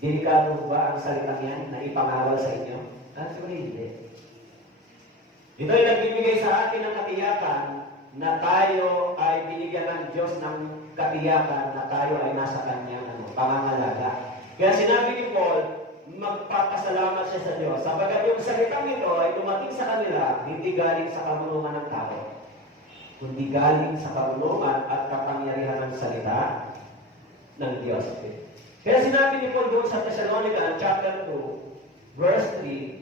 Delikado ba ang salita niyan na ipangaral sa inyo? Actually, hindi. Ito ay nagbibigay sa atin ng katiyakan na tayo ay binigyan ng Diyos ng katiyakan na tayo ay nasa Kanyang pangangalaga. Kaya sinabi ni Paul, magpapasalamat siya sa Diyos. Sabagat yung salitang ito ay dumating sa kanila, hindi galing sa karunungan ng tao, kundi galing sa karunungan at kapangyarihan ng salita ng Diyos. Kaya sinabi ni Paul doon sa Thessalonica, chapter 2, verse 3,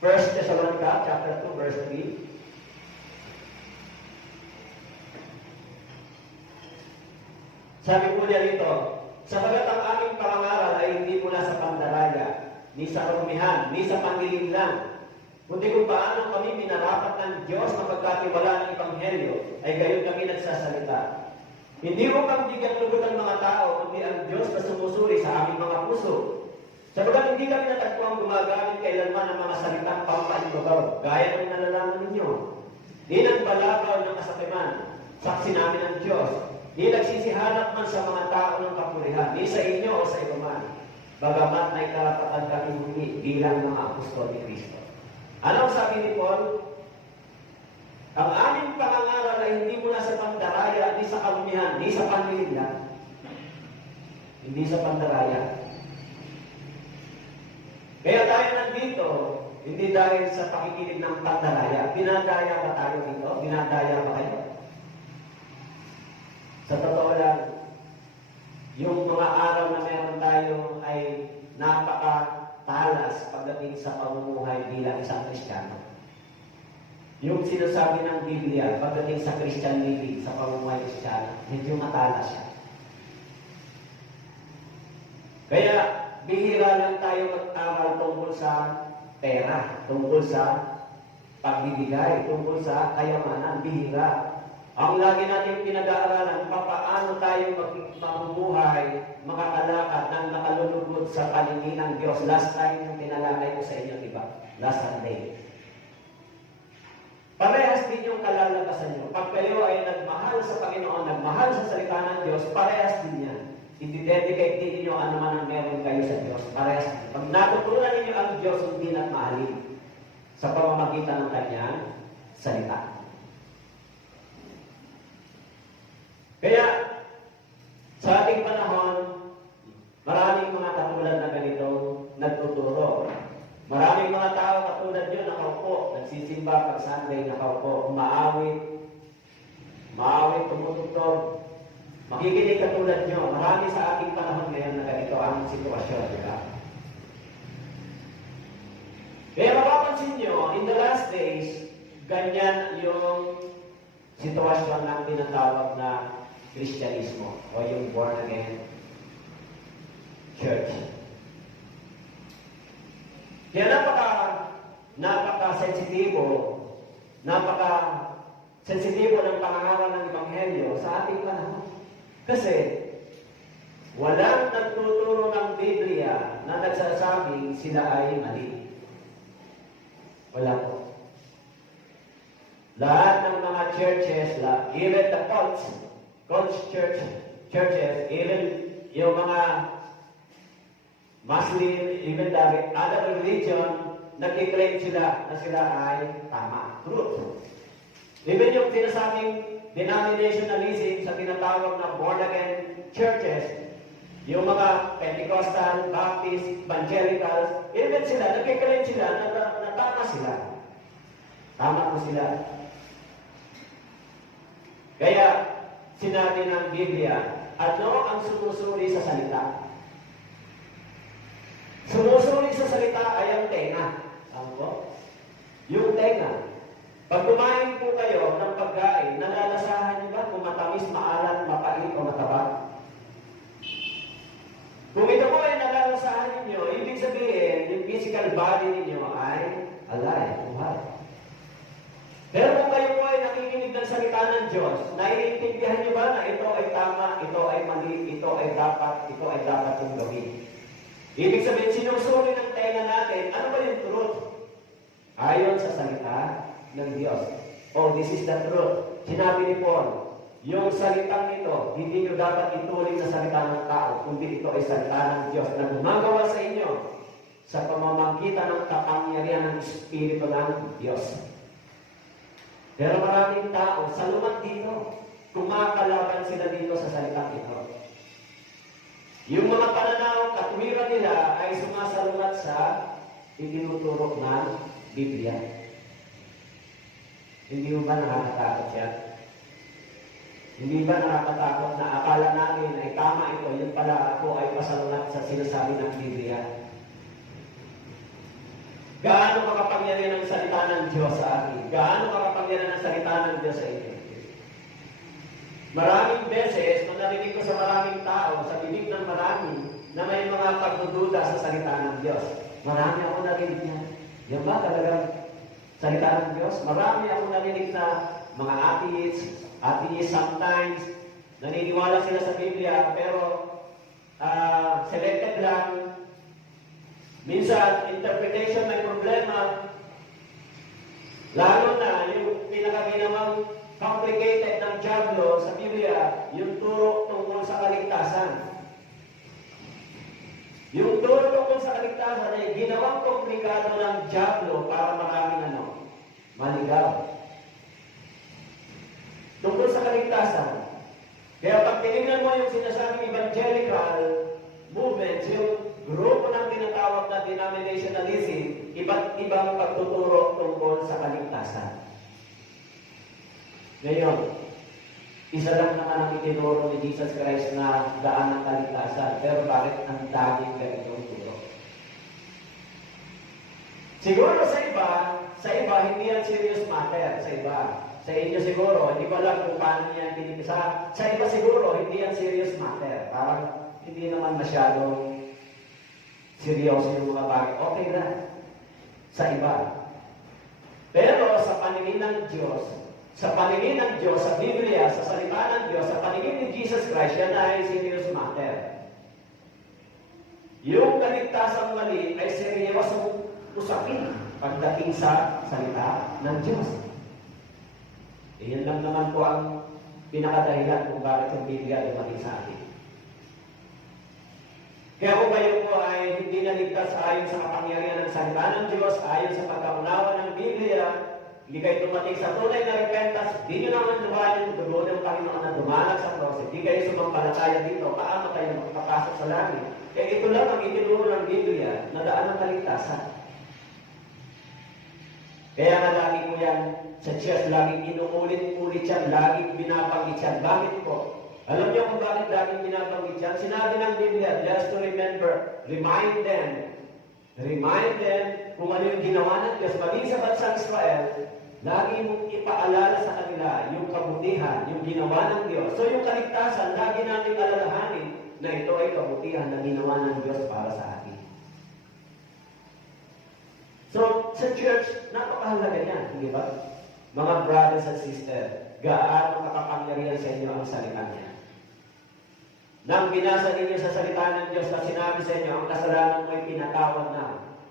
1 Thessalonica, chapter 2, verse 3, sabi po niya rito, sabagat ang aming pangangaral ay hindi mula sa pandaraya, ni sa karumihan, ni sa panlilinlang, kundi kung paano kami minarapat ng Diyos na pagkatiwala ng Ebanghelyo, ay gayon kami nagsasalita. Hindi mo pang bigyan lugod ang mga tao, kundi ang Diyos na sumusuri sa aming mga puso. Sabagat hindi kami natagpuang gumagamit kailanman ng mga salitang pampaintugaw, gaya ng nalalaman ninyo. Di ng balagaw ng kasakiman, saksi namin ang Diyos. Di nagsisihanap man sa mga tao ng kapurihan, di sa inyo o sa ibaman. Bagamat may karapatan kami huli bilang mga apostol ni Kristo. Anong sabi ni Paul? Ang aming pangangaral ay hindi mula sa pandaraya, di sa karumihan, di sa panlilinlang. Hindi sa pandaraya. Kaya tayo nandito, hindi dahil sa pakikinig ng pandaraya. Binadaya ba tayo dito? Binadaya ba kayo? Sa totoo lang, yung mga araw na meron tayo ay napakatalas pagdating sa pamumuhay bilang isang Kristiyano. Yung sinasabi ng Biblia pagdating sa Christian living, sa pamumuhay Kristiyano, medyo matalas siya. Kaya, bihira lang tayo mag-aral tungkol sa pera, tungkol sa pagbibigay, tungkol sa kayamanan, bihira. Ang lagi natin pinag-aaralan, paano tayo mabubuhay, makakalakad ng nakalulugod sa paningin ng Diyos. Last time yung tinalakay ko sa inyo, diba? Last Sunday. Parehas din yung kalalagasan nyo. Pag kayo ay nagmahal sa Panginoon, nagmahal sa salita ng Diyos, parehas din yan. I-dedicate din ninyo ano man ang meron kayo sa Diyos. Parehas din. Pag natutunan ninyo ang Diyos, hindi na mahalin sa pamamagitan ng Kanyang salita. Kaya, sa ating panahon, maraming mga katulad na ganito nagtuturo. Maraming mga tao katulad nyo nakaupo, nagsisimba pag Sunday, nakaupo, umaawit, tumutugtog. Makikinig katulad nyo. Marami sa ating panahon ngayon na ganito ang sitwasyon, di ba? Kaya mapapansin nyo, in the last days, ganyan yung sitwasyon ng tinatawag na Kristyanismo o yung born again church. Kaya napaka-sensitibo ng pangangaral ng Ebanghelyo sa ating panahon. Kasi walang nagtuturo ng Biblia na nagsasabing sila ay mali. Wala po. Lahat ng mga churches, even the cults churches, even yung mga Muslim, even the other religion, nag-claim sila na sila ay tama. Truth. Even yung sinasabing denominationalism sa tinatawag na born-again churches, yung mga Pentecostal, Baptist, Evangelicals, even sila, nagkikalit sila, na tama sila. Tama po sila. Kaya, sinabi ng Biblia, ano ang sumusuri sa salita? Sumusuri sa salita ay ang tenga. Tama po? Yung tenga. Pag kumain po kayo ng pagkain, nalalasahan niyo ba kung matamis, maalat, mapait o mataba? Kung ito po ay nalalasahan ninyo, ibig sabihin, yung physical body ninyo ay alive, buhay. Pero kung kayo po ay nakikinig ng salita ng Diyos, naiintindihan niyo ba na ito ay tama, ito ay mali, ito ay dapat yung gawin? Ibig sabihin, sinusuri ng tenga natin, ano ba yung truth? Ayon sa salita ng Diyos. Oh, this is the truth. Sinabi ni Paul, yung salitang ito, hindi nyo dapat ituloy na salita ng tao, kundi ito ay salita ng Diyos na gumagawa sa inyo sa pamamagitan ng kapangyarihan ng Espiritu ng Diyos. Pero maraming tao, salumat dito, kumakalaban sila dito sa salitang ito. Yung mga pananaw, katwiran nila ay sumasalumat sa itinuturo ng Biblia. Hindi mo ba nakakatakot yan? Hindi ba nakakatakot na akala namin ay tama ito, yun pala ako ay pasalumat sa sinasabi ng Biblia? Gaano makapangyarihan ang salita ng Diyos sa akin? Gaano makapangyarihan ang salita ng Diyos sa inyo? Maraming beses, nung narinig ko sa maraming tao, sa bibig ng marami, na may mga pagdududa sa salita ng Diyos. Marami ako narinig yan. Yan ba talagang salita ng Diyos? Marami ako narinig na mga atheists sometimes, naniniwala sila sa Biblia, pero selected lang. Minsan, interpretation may problema. Lalo na yung pinakaginamang complicated ng Diablo sa Biblia, yung turo tungkol sa kaligtasan. Yung turo tungkol sa kaligtasan ay ginawang komplikado ng Diablo para maraming maligaw. Tungkol sa kaligtasan. Kaya pag tinignan mo yung sinasabing evangelical movements, yung grupo ng tinatawag na denominationalism, iba't ibang pagtuturo tungkol sa kaligtasan. Ngayon, isa lang naman ang itinuro ni Jesus Christ na daan ng kaligtasan. Pero bakit ang daming ganitong turo? Siguro sa iba, hindi yan serious matter. Sa iba. Sa inyo siguro, hindi ko alam kung paano niya pinipisa. Sa iba siguro, hindi yan serious matter. Parang hindi naman masyadong seryoso yung mga bagay. Okay na. Sa iba. Pero sa paningin ng Diyos, sa Biblia, sa salita ng Diyos, sa paningin ni Jesus Christ, yan ay serious matter. Yung kaligtasang mali ay seryosong usapin pagdating sa salita ng Diyos. Iyan lang naman po ang pinakadahilan kung bakit yung Biblia dumating sa atin. Kaya kung kayo po ay hindi naligtas ayon sa kapangyarihan ng salita ng Diyos, ayon sa pagkaunawa ng Biblia, hindi kayo dumating sa tunay na repentance, hindi nyo naman lumayan yung dugo ng Panginoon na dumalag sa cross, hindi kayo sumampalataya dito, paano kayo makapasok sa langit? Ito lang ang itinuro ng Biblia na daan ng kaligtasan. Kaya nga lagi ko yan sa church, laging inuulit-ulit yan, laging binabanggit yan. Bakit po? Alam niyo kung bakit laging binabanggit yan? Sinabi ng Biblia, just to remember, remind them kung ano yung ginawa ng Diyos. Maging sa bansang Israel, lagi mong ipaalala sa kanila yung kabutihan, yung ginawa ng Diyos. So yung kaligtasan, lagi natin alalahanin na ito ay kabutihan na ginawa ng Diyos para sa atin. So, sa church, napakahalaga yan, hindi ba? Mga brothers and sisters, gaano makapangyarihan sa inyo ang salita niya. Nang binasa ninyo sa salita ng Diyos na sinabi sa inyo, ang kasalanan mo ay pinatawad na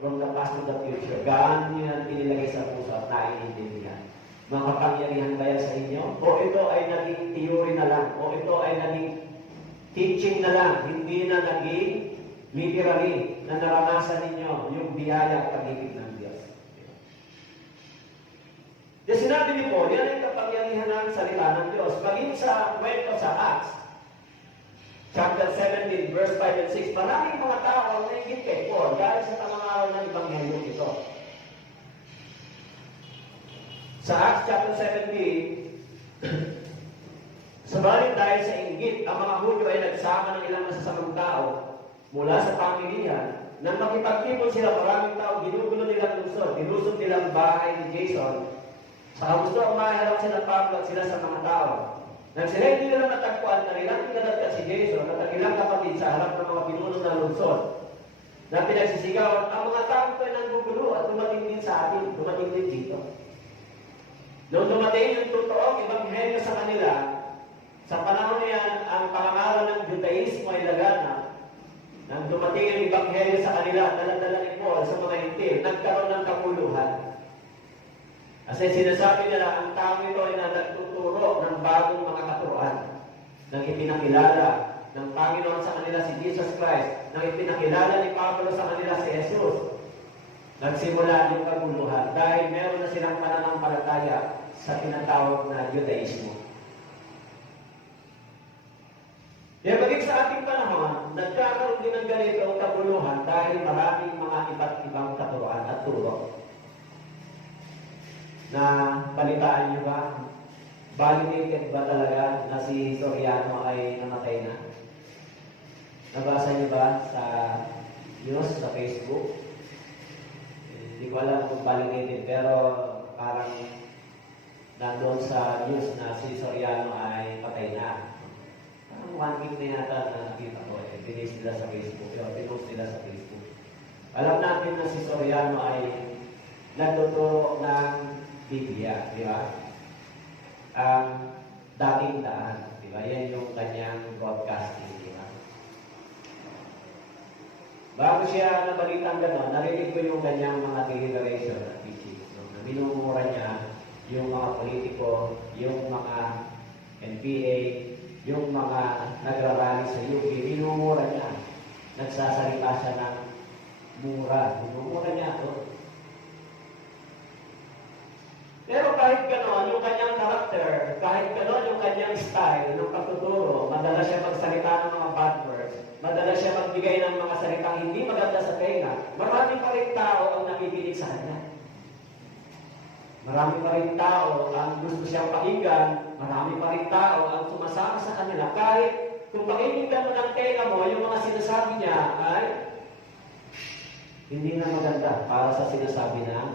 from the past to the future. Gaano niyo yan pinilagay sa puso at naiintindihan? Makapangyarihan ba yan sa inyo? O ito ay naging theory na lang? O ito ay naging teaching na lang? Hindi na naging literally na naranasan ninyo yung biyaya at pag-ibig ng Diyos. Kaya sinabi ni Paul, yan ay kapangyarihan ng salita ng Diyos. Maging sa kwento sa Acts, chapter 17, verse 5 and 6, maraming mga tao ang naigit kay Paul dahil sa pangangaral ng Ebanghelyo ito. Sa Acts chapter 17, sabalit dahil sa inggit, ang mga Hudyo ay nagsama ng ilang masasamang tao mula sa pamilihan. Nang makipagtipon sila, maraming tao, ginugulo nilang lungsod, tinusog nilang bahay ni Jason. Sa gusto, umaharap sila Pablo at sila sa mga tao. Nang sila hindi nila natagpuan na nilang pinadagat si Jason at ang ilang kapatid sa harap ng mga pinuno ng lungsod na pinagsisigawan, ang mga tao ko ay nanggugulo at dumating din sa atin, dumating din dito. Noong dumating yung totoong ebanghelyo sa kanila, sa panahon niyan, ang pangangaral ng Judaismo ay laganap. Nang dumating ang ebanghelyo sa kanila, dala-dala ni Paul sa mga hintil, nagkaroon ng kapuluhan. Kasi sinasabi nila, ang tao ito ay nagtuturo ng bagong mga katuruan, nang ipinakilala ng Panginoon sa kanila si Jesus Christ, nang ipinakilala ni Pablo sa kanila si Jesus. Nagsimula yung kaguluhan dahil meron na silang pananampalataya sa tinatawag na Judaismo. Kaya maging sa ating panahon, nagkakaroon din ng ganitong kaguluhan dahil maraming mga iba't ibang katuruan at turo. Na balitaan niyo ba? Validated ba talaga na si Soriano ay namatay na? Nabasa niyo ba sa news, sa Facebook? Hindi ko alam kung validated, pero parang nandoon sa news na si Soriano ay patay na. 1 week na yata na nakita ko, pinis nila sa Facebook, pinost nila sa Facebook. Alam natin na si Soriano ay nagtuturo ng Biblia, di ba? Ang dating daan, di ba? Yan yung kanyang broadcasting, di ba? Bago siya nabalitang gano'n, narinig ko yung kanyang mga deliberation at teaching. So, minumura niya yung mga politiko, yung mga NPA, yung mga nagrarally sa UP, minumura niya. Nagsasalita siya ng mura. Minumura niya ito. Pero kahit gano'n, yung kanyang karakter, kahit gano'n yung kanyang style ng pagtuturo, madala siya magsalita ng mga bad words, madala siya magbigay ng mga salitang hindi maganda sa tenga, marami pa rin tao ang nakikinig sa kanya. Marami pa rin tao ang gusto siyang pakinggan, marami pa rin tao ang sumasama sa kanila. Kahit kung pakinggan mo ng tenga mo, yung mga sinasabi niya ay hindi na maganda para sa sinasabi ng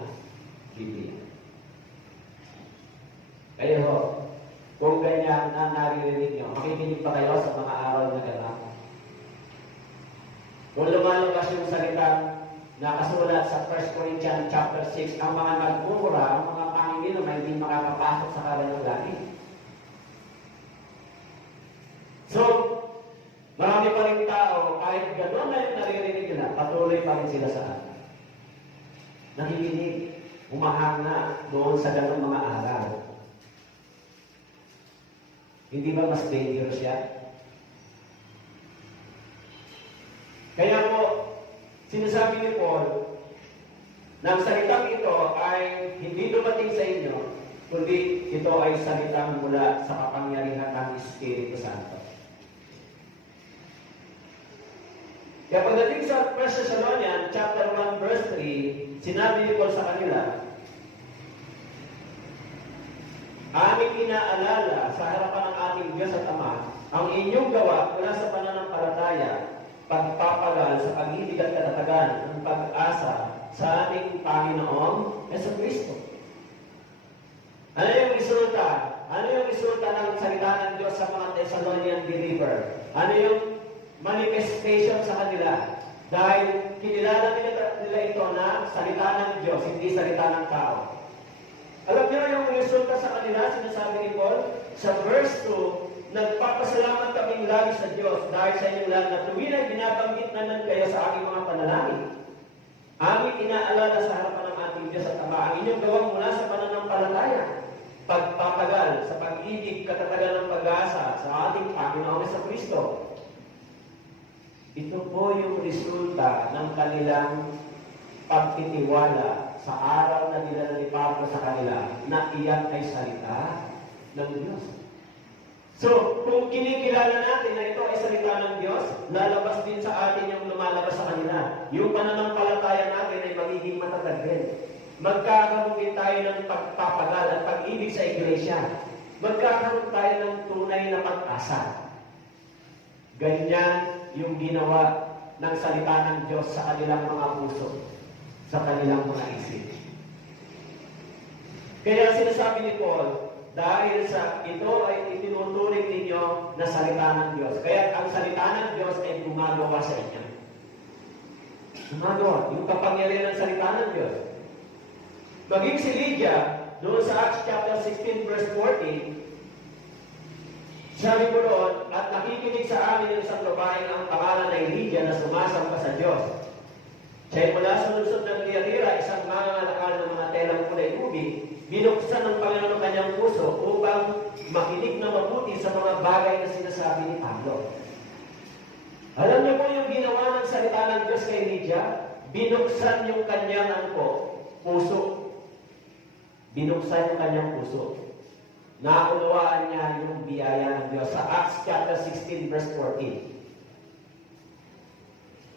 Biblia. Kaya ho, kung ganyan na naririnig nyo, makikinig pa kayo sa mga aral na gano'n. Kung lumalabas yung salitang nakasulat sa 1 Corinthians chapter 6, ang mga nagmumura, ang mga Panginoon ay hindi makakapasok sa kanilang langit. So, marami pa rin tao, kahit gano'n na yung naririnig nila, patuloy pa rin sila sa atin. Nakikinig, umahanga doon sa gano'ng mga aral. Hindi ba mas dangerous siya? Kaya po, sinasabi ni Paul, na ang salitang ito ay hindi dumating sa inyo, kundi ito ay salitang mula sa kapangyarihan ng Espiritu Santo. Kaya pagdating sa 1 Thessalonians chapter 1 verse 3, sinabi ni Paul sa kanila, aming inaalala sa harapan ng ating Diyos at Ama, ang inyong gawa mula sa pananampalataya, pagpapagal sa pag-ibig at katatagan ng pag-asa sa ating Panginoong Jesucristo. Ano yung resulta? Ano yung resulta ng salita ng Diyos sa mga Thessalonian believer? Ano yung manifestation sa kanila? Dahil kinilala nila ito na salita ng Diyos, hindi salita ng tao. Alam niyo yung resulta sa kanila, sinasabi ni Paul, sa verse 2, nagpapasalamat kaming lagi sa Diyos dahil sa inyong lahat na tuwin ay binabanggit na kayo sa aking mga panalangin. Aming inaalala sa harapan ng ating Diyos at Ama ang inyong gawang mula sa pananampalataya, pagpatagal sa pag-ibig, katatagan ng pag-asa sa ating Panginoong Jesucristo. Ito po yung resulta ng kanilang pagtitiwala sa aral na dinala ni Pablo sa kanila na iyan ay salita ng Diyos. So, kung kinikilala natin na ito ay salita ng Diyos, lalabas din sa atin yung lumalabas sa kanila. Yung pananampalataya natin ay magiging matatag din. Magkakaroon din tayo ng pagpapagal at pag-ibig sa iglesia. Magkakaroon tayo ng tunay na pag-asa. Ganyan yung ginawa ng salita ng Diyos sa kanilang mga puso, sa kanilang mga isip. Kaya sinasabi ni Paul, dahil sa ito ay itinuturing ninyo na salita ng Diyos. Kaya ang salita ng Diyos ay gumagawa sa inyo. Gumagawa. Yung kapangyarihan ng salita ng Diyos. Maging si Lydia, doon sa Acts chapter 16 verse 14, sabi ko doon, at nakikinig sa amin yung isang babaeng ang pangalan ay Lydia na sumasamba sa Diyos. Siya'y mula sa lungsod ng Thyatira, isang mangangalakal ng mga telang kulay ubi, binuksan ng Panginoon ang kanyang puso upang makinig na mabuti sa mga bagay na sinasabi ni Pablo. Alam niyo po yung ginawa ng salita ng Diyos kay Lydia? Binuksan yung kanyang puso. Binuksan yung kanyang puso. Naunawaan niya yung biyaya ng Diyos sa Acts chapter 16 verse 14.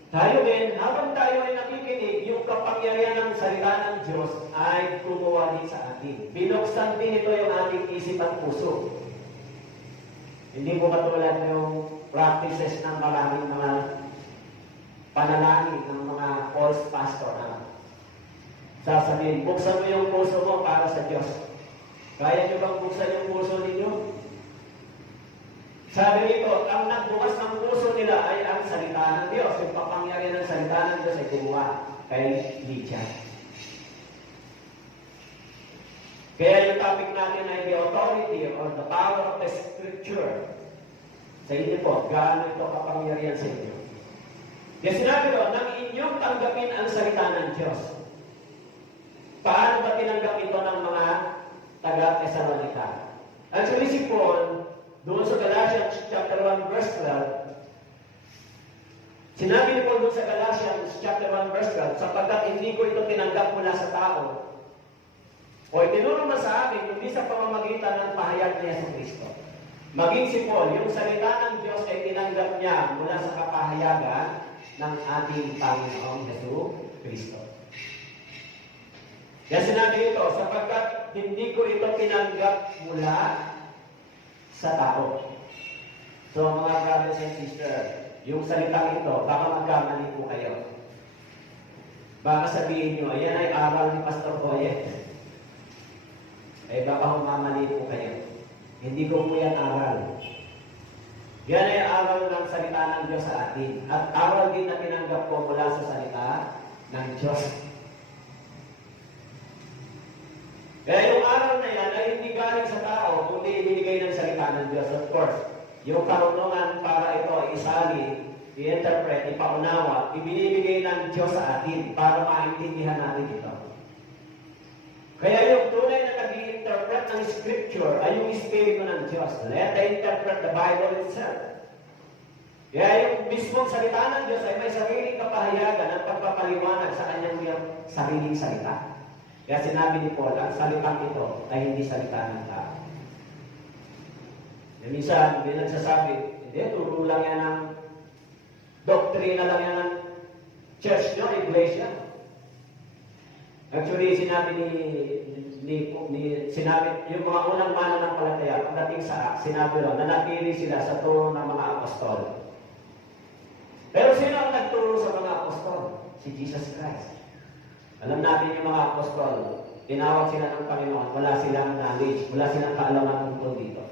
Tayo din, habang tayo ay nakikinig, yung kapangyarihan ng salita ng Diyos ay gumawa din sa atin. Binuksan din ito yung ating isip at puso. Hindi po katulad yung practices ng maraming mga panalangin ng mga false pastor na sasabihin, buksan mo yung puso mo para sa Diyos. Kaya nyo bang buksan yung puso ninyo? Sabi nito, ang nagbukas ng puso nila ay ang salita ng Diyos. Yung kapangyarihan ng salita ng Diyos ay gumawa kay Lydia. Kaya yung topic natin ay the authority or the power of the Scripture. Sa inyo po, gaano ito kapangyarihan sa inyo? Kaya sinabi doon, nang inyong tanggapin ang salita ng Diyos. Paano ba tinanggap ito ng mga taga-Thessalonica? Actually, si Paul, doon sa Galatians chapter 1 verse 12, sinabi ni Paul doon sa Galatians chapter 1 verse 12, sapagkat hindi ko ito tinanggap mula sa tao, o itinuro man sa akin, kundi sa pamamagitan ng pahayag ni Jesucristo. Maging si Paul, yung salita ng Diyos ay tinanggap niya mula sa kapahayagan ng ating Panginoong Jesucristo. Kaya sinabi ito, sapagkat hindi ko ito tinanggap mula sa tao. So mga brothers and sisters, yung salitang ito, baka magkamali po kayo. Baka sabihin nyo, ayan ay aral ni Pastor Boyet. Eh baka humamali po kayo. Hindi ko po yan aral. Yan ay aral ng salita ng Diyos sa atin. At aral din na tinanggap ko mula sa salita ng Diyos. Kaya yung aral na yan ay hindi galing sa tao, kundi ibinigay ng salita ng Diyos. Of course, yung karunungan para ito isali, i-interpret, ipaunawa, ibinibigay ng Diyos sa atin para maintindihan natin ito. Kaya yung tunay na nag-i-interpret ng Scripture ay yung Espiritu ng Diyos. Let them interpret the Bible itself. Kaya yung mismong salita ng Diyos ay may sariling kapahayagan at pagpapaliwanag sa kanyang sariling salita. Kaya sinabi ni Paul, ang salitang ito ay hindi salita ng tao. Minsan, hindi nagsasabi, hindi, turo lang yan ng doktrina lang yan ng church nyo, iglesia. Actually, sinabi sinabi, yung mga unang mananampalataya, pagdating sa Acts, sinabi ron, nanatili sila sa turo ng mga apostol. Pero sino ang nagturo sa mga apostol? Si Jesus Christ. Alam natin yung mga apostol, tinawag sila ng Panginoon, wala silang knowledge, wala silang kaalaman tungkol dito.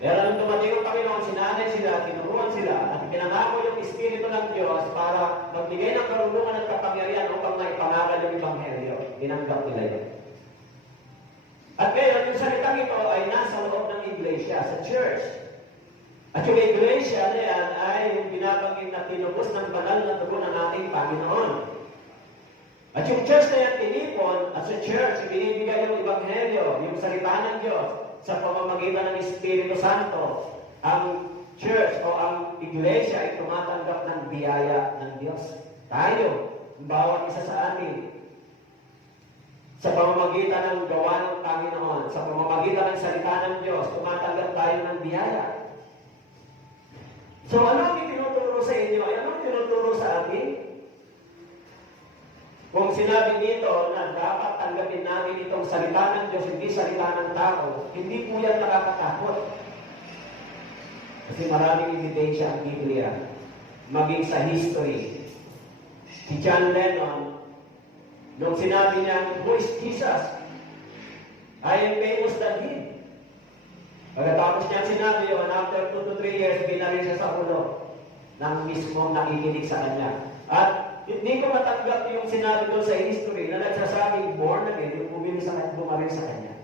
Pero nung dumating ang Panginoon, sinanay sila, tinuruan sila, at pinangako yung Espiritu ng Diyos para magbigay ng karunungan at kapangyarihan upang maipangaral yung Ebanghelyo. Tinanggap nila yun. At ngayon, yung salitang ito ay nasa loob ng iglesia, sa church. At yung iglesia na yan ay yung binabanggit na tinubos ng banal na dugo ng ating Panginoon. At yung church na yan tinipon, at sa church, ibinibigay yung Ebanghelyo, yung salita ng Diyos, sa pamamagitan ng Espiritu Santo. Ang church o ang iglesia ay tumatanggap ng biyaya ng Diyos. Tayo, bawat isa sa atin. Sa pamamagitan ng gawa ng Panginoon, sa pamamagitan ng salita ng Diyos, tumatanggap tayo ng biyaya. So ano ang itinuturo sa inyo? Ano ang itinuturo sa atin? Kung sinabi dito na dapat tanggapin namin itong salita ng Diyos, hindi salita ng tao, hindi po yan nakakatakot. Kasi maraming ebidensya ang Biblia, maging sa history. Si John Lennon, nung sinabi niya, "Who is Jesus? I am famous than him." Pagkatapos niya sinabi yun, after 2 to 3 years, binalik siya sa ulo ng mismong nakikinig sa kanya. At hindi ko matanggap yung sinabi doon sa history na nagsasabing born again, yung bumaril sa kanya.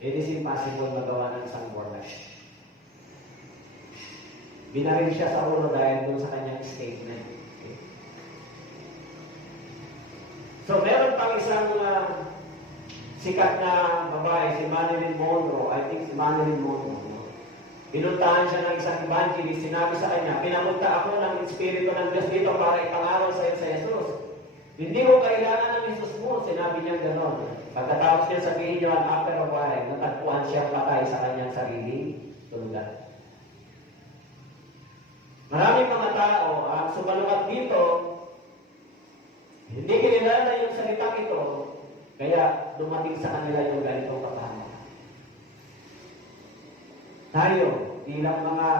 It is impossible magawa ng isang born again. Binaril siya sa ulo dahil doon sa kanyang statement. Okay? So, meron pang isang sikat na babae, si Marilyn Monroe. I think si Marilyn Monroe. Pinuntahan siya ng isang evangelist, sinabi sa kanya, "Pinamunta ako ng Espiritu ng Diyos dito para ipangaral sa iyo sa Jesus. Hindi mo kailangan ng Jesus mo." Sinabi niya gano'n. Pagkatapos niya sabihin niya, after a while, natagpuan siya patay sa kanyang sarili. Tulugan. Maraming mga tao ang sumalukat dito, hindi kinilala yung salitang ito, kaya dumating sa kanila yung ganitong kapahama. Tayo, bilang mga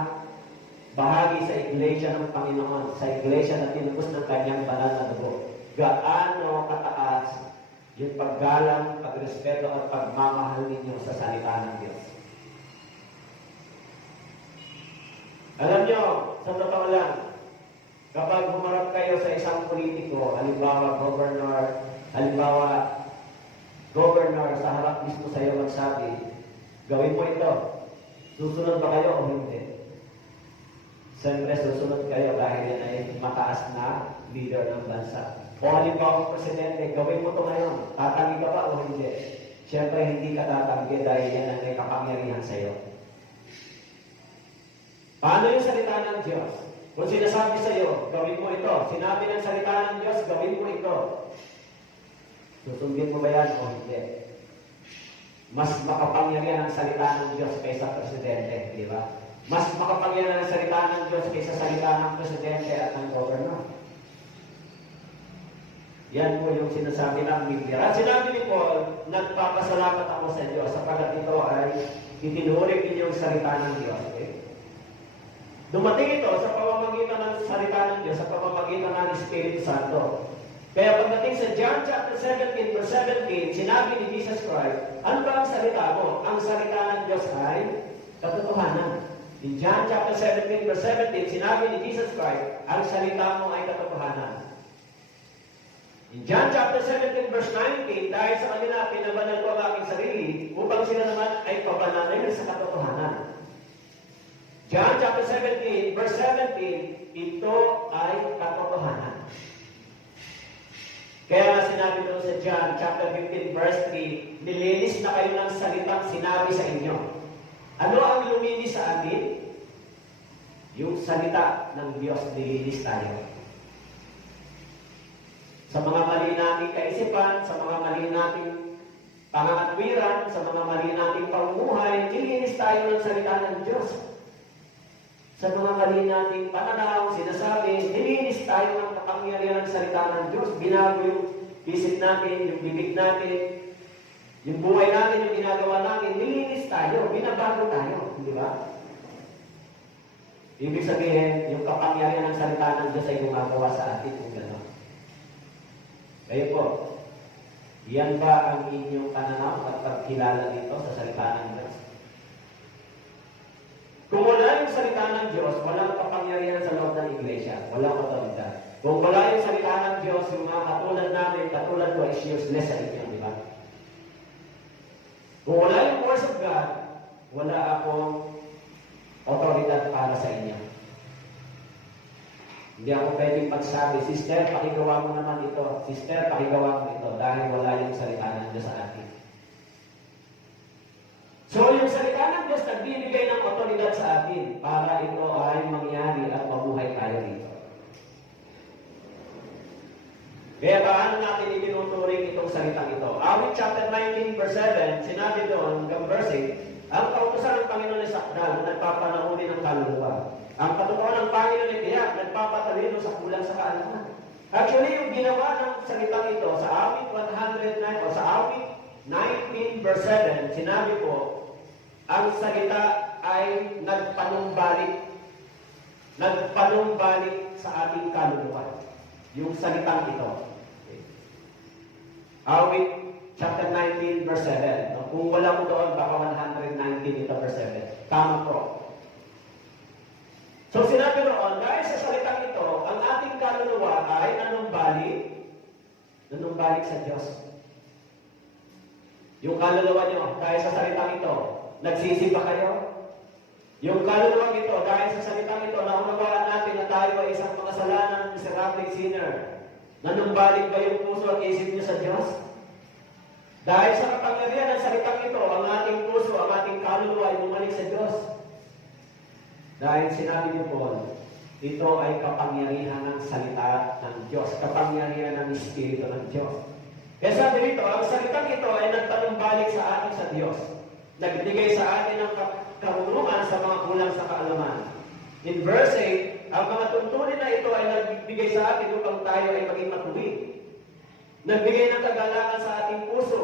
bahagi sa Iglesia ng Panginoon, sa Iglesia na tinubos ng kanyang banal na dugo, gaano kataas yung paggalang, pagrespeto at pagmamahal ninyo sa salita ng Diyos. Alam nyo, sa totoo lang, kapag humarap kayo sa isang politiko, halimbawa governor sa harap mismo sa iyo magsabi, "Gawin mo ito." Susunod ba kayo o hindi? Siyempre, susunod kayo dahil yan ay mataas na leader ng bansa. O halimbawa, presidente, gawin mo ito ngayon. Tatanggi ka ba o hindi? Siyempre, hindi ka tatanggi dahil yan ang may kapangyarihan sa iyo. Paano yung salita ng Diyos? Kung sinasabi sa iyo, gawin mo ito. Sinabi ng salita ng Diyos, gawin mo ito. Susundin mo ba yan o hindi? Mas makapangyarihan ang salita ng Diyos kaysa presidente, di ba? Mas makapangyarihan ang salita ng Diyos kaysa salita ng presidente at ng governor. Yan po yung sinasabi ng Biblia. At sinabi ni Paul, "Nagpapasalamat ako sa Diyos sapagkat ito ay itinuring ninyong salita ng Diyos." Okay? Dumating ito sa pamamagitan ng salita ng Diyos, sa pamamagitan ng Espiritu Santo. Kaya pagdating sa John chapter 17, verse 17, sinabi ni Jesus Christ, ano ba ang salita mo? Ang salita ng Diyos ay katotohanan. In John chapter 17, verse 17, sinabi ni Jesus Christ, ang salita mo ay katotohanan. In John chapter 17, verse 19, dahil sa kanila, pinabanal ko ang aking sarili, upang sila naman ay pabanalin sa katotohanan. John chapter 17, verse 17, ito ay katotohanan. Kaya nga sinabi doon sa John chapter 15, verse 3, nilinis na kayo ng salitang sinabi sa inyo. Ano ang luminis sa atin? Yung salita ng Diyos, nilinis tayo. Sa mga mali nating kaisipan, sa mga mali nating pangangatwiran, sa mga mali nating pamumuhay, nilinis tayo ng salita ng Diyos. Sa mga mali nating pananaw, sinasabi, nilinis tayo ng kapangyarihan ng salita ng Diyos. Binago yung isip natin, yung bibig natin, yung buhay natin, yung ginagawa natin, nilinis tayo, binabago tayo. Di ba? Ibig sabihin, yung kapangyarihan ng salita ng Diyos ay gumagawa sa atin kung gano'n. Kayo po, yan ba ang inyong pananaw at pagkilala dito sa salita ng Diyos? Kung wala yung salita ng Diyos, walang kapangyarihan sa loob ng iglesia. Walang otoridad. Kung wala yung salita ng Diyos, yung mga katulad namin, katulad ko is useless sa inyo, di ba? Kung wala yung words of God, wala akong otoridad para sa inyo. Hindi ako pwedeng magsabi, "Sister, pakigawa mo naman ito. Sister, pakigawa mo ito." Dahil wala yung salita ng Diyos sa atin. So, yung salita ng Diyos nagbibigay ng otoridad sa atin para ito ay mangyari at mabuhay tayo dito. Kaya paano natin itinuturing itong salitang ito? Awit chapter 19 verse 7, sinabi doon, hanggang verse 8, ang kautusan ng Panginoon ay sakdal na nagpapanahuli ng kaluluwa. Ang katotohanan ng Panginoon ay tiyak, nagpapatalino sa kulang sa kaalaman. Actually, yung ginawa ng salitang ito sa awit 109 o sa awit 19 verse 7, sinabi po, ang salita ay nagpanumbalik sa ating kaluluwa. Yung salitang ito. Awit chapter 19 verse 7. Kung wala mo doon, baka 119 ito verse 7. Tama po. So sinabi roon, dahil sa salitang ito, ang ating kaluluwa ay nanumbalik sa Diyos. Yung kaluluwa nyo, dahil sa salitang ito, nagsisi ba kayo? Yung kaluluwa ito, dahil sa salitang ito, naunawaan natin na tayo ay isang makasalanan, miserable sinner. Nanumbalik ba yung puso at isip niyo sa Diyos? Dahil sa kapangyarihan ng salitang ito, ang ating puso, ang ating kaluluwa ay bumalik sa Diyos. Dahil sinabi ni Paul, ito ay kapangyarihan ng salita ng Diyos, kapangyarihan ng Espiritu ng Diyos. Kaya sabi dito, ang salitang ito ay nagtanumbalik sa atin sa Diyos. Nagbigay sa atin ng karunungan sa mga kulang sa kaalaman. In verse 8, ang mga tuntunin na ito ay nagbigay sa atin upang tayo ay maging matuwid. Nagbigay ng kagalakan sa ating puso.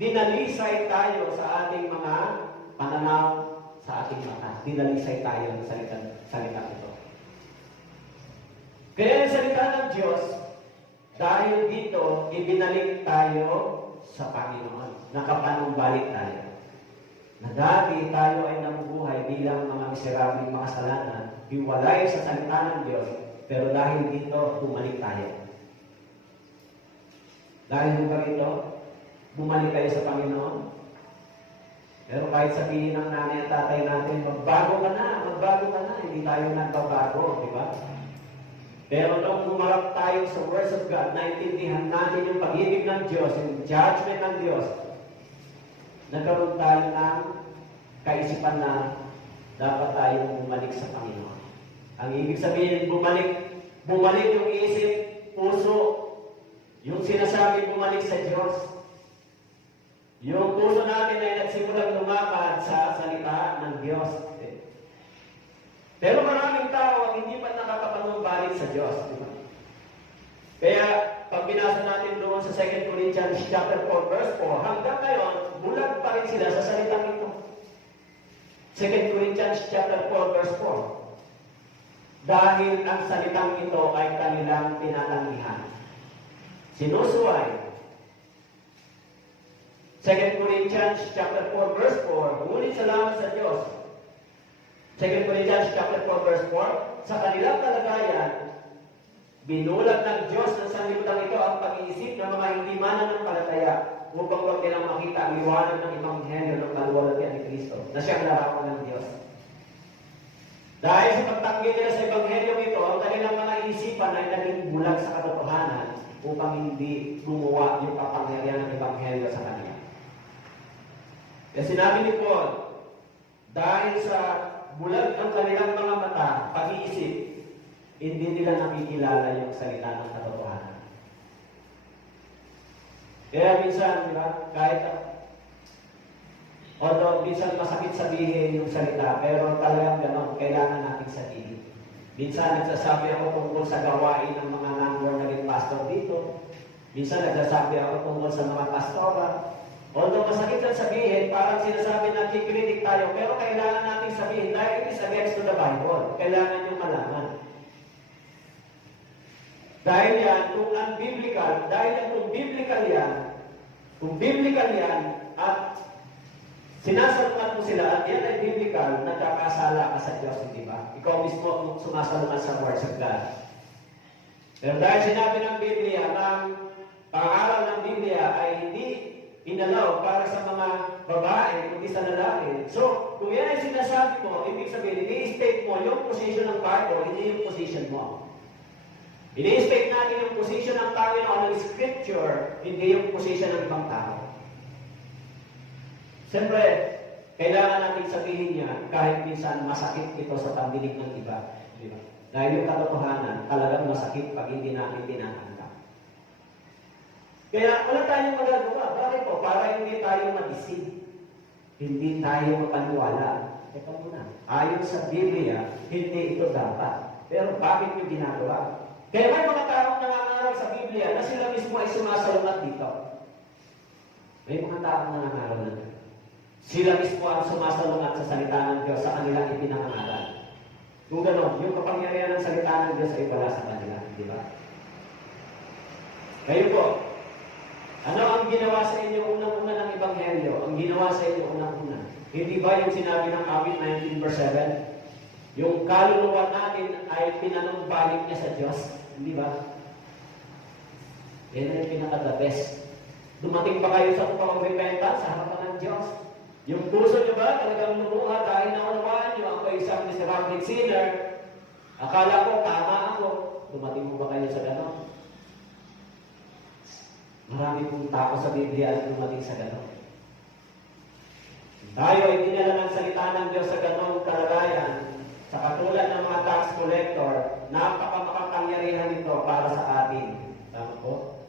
Dinalisay tayo sa ating mga pananaw, sa ating mata. Dinalisay tayo sa salita ito. Kaya ang salita ng Diyos, dahil dito, ibinalik tayo sa Panginoon. Nakapanumbalik tayo. Na dati tayo ay namubuhay bilang mga miserabling makasalanan, hiwalay sa salita ng Diyos, pero dahil dito, bumalik tayo. Dahil ba ito, bumalik tayo sa Panginoon. Pero kahit sabihin ng nanay at tatay natin, magbago ka na, hindi tayo nagbabago, di ba? Pero nung humarap tayo sa words of God, naintindihan natin yung pag-ibig ng Diyos, yung judgment ng Diyos, nagkaroon tayo ng kaisipan na dapat tayong bumalik sa Panginoon. Ang ibig sabihin, bumalik yung isip, puso, yung sinasabi bumalik sa Diyos. Yung puso natin ay nagsimulang lumakad sa salita ng Diyos. Pero maraming tao ang hindi pa nakakapanumbalik sa Diyos. Diba? Kaya, pag binasa natin doon sa 2 Corinthians chapter 4, verse 4, hanggang ngayon, bulag pa rin sila sa salitang ito. 2 Corinthians chapter 4, verse 4. Dahil ang salitang ito ay kanilang pinatanggihan. Sinusuway. 2 Corinthians chapter 4, verse 4, ngunit salamat sa Diyos. 2 Corinthians chapter 4, verse 4, sa kanilang kalagayan, binulag ng Diyos ng sanlibutan ito ang pag-iisip ng mga hindi mananampalataya upang huwag nilang makita ang liwanag ng Ebanghelyo ng kaluwalhatian ni Kristo na siyang larawan ng Diyos. Dahil sa pagtanggi nila sa Ebanghelyo ito, ang kanilang mga isipan ay naging bulag sa katotohanan upang hindi gumawa yung kapangyarihan ng Ebanghelyo sa kanila. Kaya sinabi ni Paul, dahil sa bulag ang kanilang mga mata, pag-iisip, hindi nila nakikilala yung salita ng katotohanan. Kaya minsan, di ba, kahit although minsan masakit sabihin yung salita, pero talagang gano'n, kailangan natin sabihin. Minsan nagsasabi ako tungkol sa gawain ng mga non-born again pastor dito. Minsan nagsasabi ako tungkol sa mga pastora. Although masakit lang sabihin, parang sinasabi na kikritik tayo, pero kailangan natin sabihin dahil it is against to the Bible. Kailangan nyo malaman. Dahil yan, kung unbiblical, dahil yan kung biblical yan, at sinasalungat mo sila, at yan ay biblical, nagkakasala ka sa Diyos, hindi ba? Ikaw mismo sumasalungat sa words of God. Pero dahil sinabi ng Biblia, ang pangaral ng Biblia ay hindi inalaw para sa mga babae, kundi sa lalaki. So, kung yan ay sinasabi mo, ibig sabihin, ini-state mo yung position ng Bible, hindi yung position mo. Ini-state natin yung position ng Panginoon ng Scripture, hindi yung position ng ibang tao. Siyempre, kailangan natin sabihin niya kahit minsan masakit ito sa pambilig ng iba. Diba? Dahil yung katotohanan, talagang masakit pag hindi natin tinatanggap. Kaya wala tayong magagawa. Bakit po? Para hindi tayo ma-deceive. Hindi tayo mapaniwala. Teka muna. Ayon sa Biblia, hindi ito dapat. Pero bakit nyo ginagawa? Kaya may mga taong nangangaral sa Biblia na sila mismo ay sumasalungat dito. May mga taong nangangaral na dito. Sila mismo ang sumasalungat sa salita ng Diyos sa kanilang ipinangangaral. Kung gano'n, yung kapangyarihan ng salita ng Diyos ay wala sa kanila. Di ba? Kayo po, ano ang ginawa sa inyo unang-una ng Ebanghelyo? Ang ginawa sa inyo unang-una. Hindi ba yung sinabi ng Awit 19 verse 7? Yung kaluluwa natin ay pinanumbalik niya sa Diyos. Hindi ba? Yan ay pinaka-the best. Dumating ba kayo sa upang repentance sa harapan ng Diyos? Yung puso niyo ba talagang lumuha dahil naunawaan niyo ako isang miserable sinner? Akala ko, tama ako. Dumating mo ba kayo sa gano'n? Marami pong tao sa Biblia at dumating sa gano'n. Tayo ay dinala ng salita ng Diyos sa gano'ng kalagayan. Sa katulad ng mga tax collector, napakamakapangyarihan ito para sa atin. Tama po?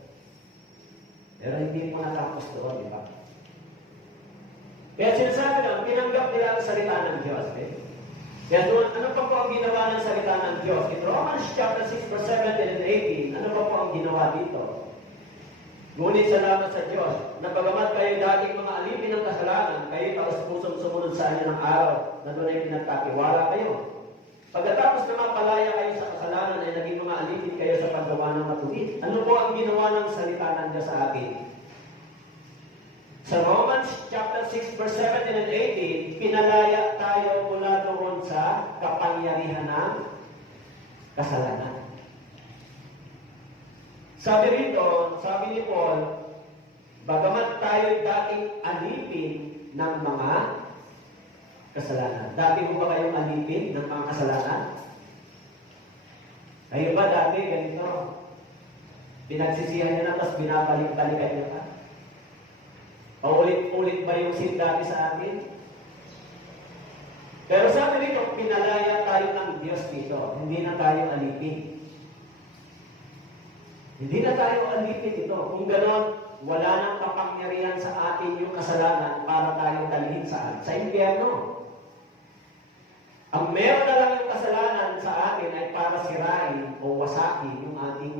Pero hindi mo natapos doon, di ba? Kaya sinasabi lang, tinanggap nila ang salita ng Diyos. Kaya doon, ano pa po ang ginawa ng salita ng Diyos? In Romans chapter 6, verse 17 and 18, ano pa po ang ginawa dito? Ngunit salamat sa Diyos, na bagamat kayo dating mga alipin ng kasalanan, kayo taos-pusong sumunod sa inyo ng araw, na doon ay pinagkatiwala kayo. Pagkatapos na mapalaya kayo sa kasalanan, ay naging mga alipin kayo sa paggawa ng matuwid. Ano po ang ginawa ng salita ng Diyos sa atin? Sa Romans chapter 6, verse 17 and 18, pinalaya tayo mula doon sa kapangyarihan ng kasalanan. Sabi rito, sabi ni Paul, bagamat tayo dating alipin ng mga kasalanan. Dati mo ba kayong alipin ng mga kasalanan? Kayo ba dati ganito? Pinagsisihan niyo na, tapos binabalik-balikan niyo pa? Paulit-ulit ba yung sin dati sa atin? Pero sabi rito, pinalaya tayo ng Diyos dito. Hindi na tayo alipin. Hindi na tayo alipin ito. Kung gano'n, wala nang kapangyarihan sa atin yung kasalanan para tayo dalhin saan? Sa impyerno. Ang meron na lang yung kasalanan sa atin ay para sirain o wasakin yung ating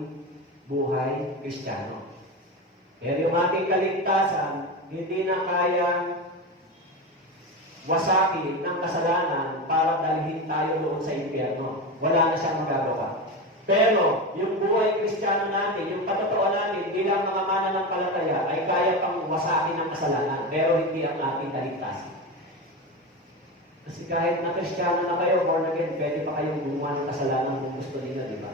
buhay Kristiyano. Pero yung ating kaligtasan, hindi na kayang wasakin ng kasalanan para dalhin tayo doon sa impyerno. Wala na siyang magagawa. Pero, yung buhay Kristiyano natin, yung katotoo natin, bilang mga mananampalataya, ay kaya pang wasakin ng kasalanan, pero hindi ang ating kaligtasan. Kasi kahit na Kristiyano na kayo, born again, pwede pa kayong gumawa ng kasalanan kung gusto nila, di ba?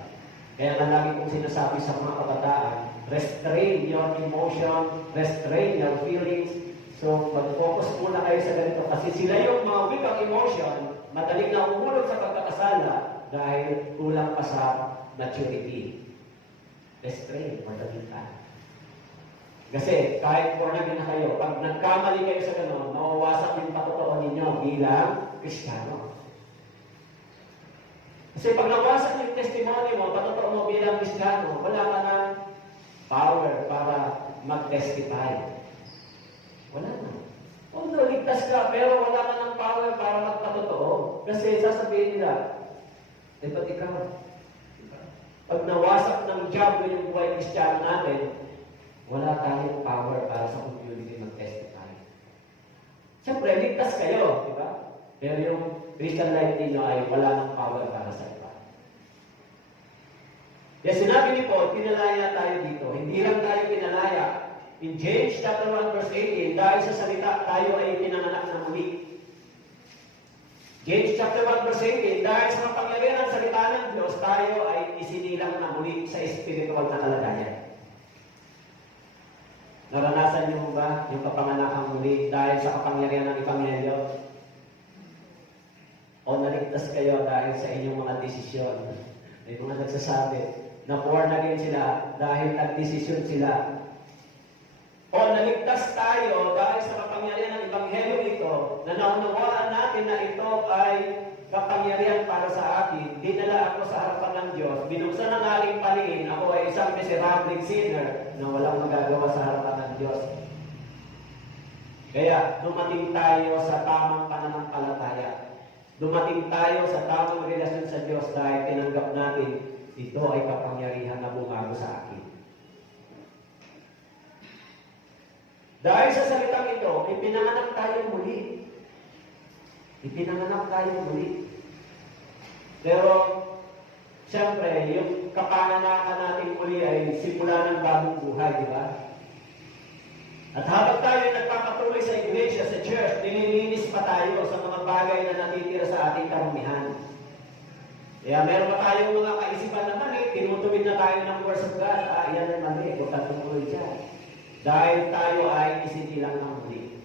Kaya nga lagi kong sinasabi sa mga kabataan, restrain your emotion, restrain your feelings. So, mag-focus muna kayo sa ganito. Kasi sila yung mga weak ang emotion, madaling na umulog sa pagkakasala dahil kulang pa sa maturity. Restrain, madaling ka. Kasi kahit born again na kayo, pag nagkamali kayo sa gano'n, mawawasak yung patotoo ninyo bilang Kristiyano. Kasi pag nawasak yung testimony mo, patotoo mo bilang Kristiyano, wala ka na power para mag-testify. Wala na. Although ligtas ka, pero wala ka ng power para magpatotoo. Kasi sasabihin nila, ba't ikaw? Pag nawasak ng job yung buhay Kristiyano natin, wala tayong power para sa community mag-testify. Siyempre, ligtas kayo, di ba? Pero yung Christian life ninyo ay wala ng power para sa iba. Kaya sinabi ni Paul, pinalaya tayo dito. Hindi lang tayo pinalaya. In James chapter 1 verse 18, dahil sa salita, tayo ay pinanganak na muli. James chapter 1 verse 18, dahil sa kapangyarihan ng salita ng Diyos, tayo ay isinilang na muli sa espiritual na kalagayan. Naranasan niyo ba yung kapanganakang muli dahil sa kapangyarihan ng Ebanghelyo? O naligtas kayo dahil sa inyong mga desisyon? May mga nagsasabi na born again sila dahil nagdesisyon sila. O naligtas tayo dahil sa kapangyarihan ng Ebanghelyo ito, na naunawaan natin na ito ay kapangyarihan para sa akin, dinala ako sa harapan ng Diyos, binuksan ang aking paningin, ako ay isang miserable sinner na walang magagawa sa harapan ng Diyos. Kaya, dumating tayo sa tamang pananampalataya. Dumating tayo sa tamang relasyon sa Diyos dahil tinanggap natin, ito ay kapangyarihan na bumago sa akin. Dahil sa salitang ito, ipinanganak tayo muli. Ipinanganak tayo muli. Pero, siyempre, yung kapanganakan natin muli ay simula ng bagong buhay, di ba? At habang tayo nagpapatuloy sa iglesia, sa church, nililinis pa tayo sa mga bagay na natitira sa ating karumihan. Kaya meron pa tayong mga kaisipan na mali, tinutuwid na tayo ng words of God. Yan ay mali, huwag ka tumuloy dyan. Dahil tayo ay isinilang ng muli.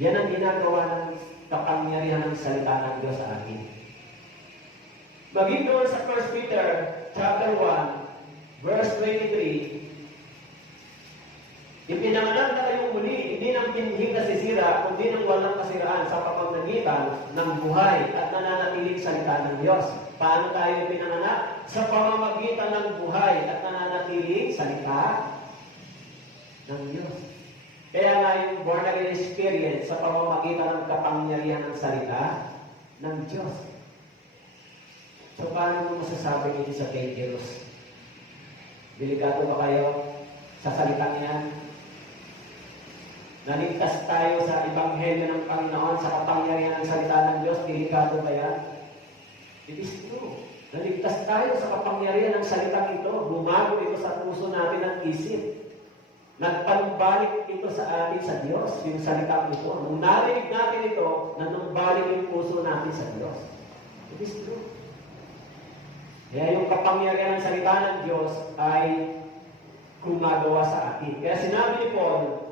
Yan ang ginagawa ng kapangyarihan ng salita ng Diyos sa atin. Maging doon sa 1 Peter chapter 1, verse 23, ipinanganak na kayong muli, hindi ng pinhing nasisira, kundi ng walang kasiraan sa pamamagitan ng buhay at nananatiling salita ng Diyos. Paano tayo pinanganak? Sa pamamagitan ng buhay at nananatiling salita ng Diyos. Kaya nga yung born again experience sa pamamagitan ng kapangyarihan ng salita ng Diyos. So paano mo masasabi ito sa dangerous? Delikado ba kayo sa salitang yan? Naligtas tayo sa Ebanghelyo ng Panginoon sa kapangyarihan ng salita ng Diyos, delikado ba yan? It is true. Naligtas tayo sa kapangyarihan ng salitang ito. Bumago ito sa puso natin at isip. Nagpanumbalik ito sa atin sa Diyos, yung salitang ito. Nung narinig natin ito, nanumbalik yung puso natin sa Diyos. It is true. Kaya yung kapangyarihan ng salita ng Diyos ay gumagawa sa atin. Kaya sinabi ni Paul,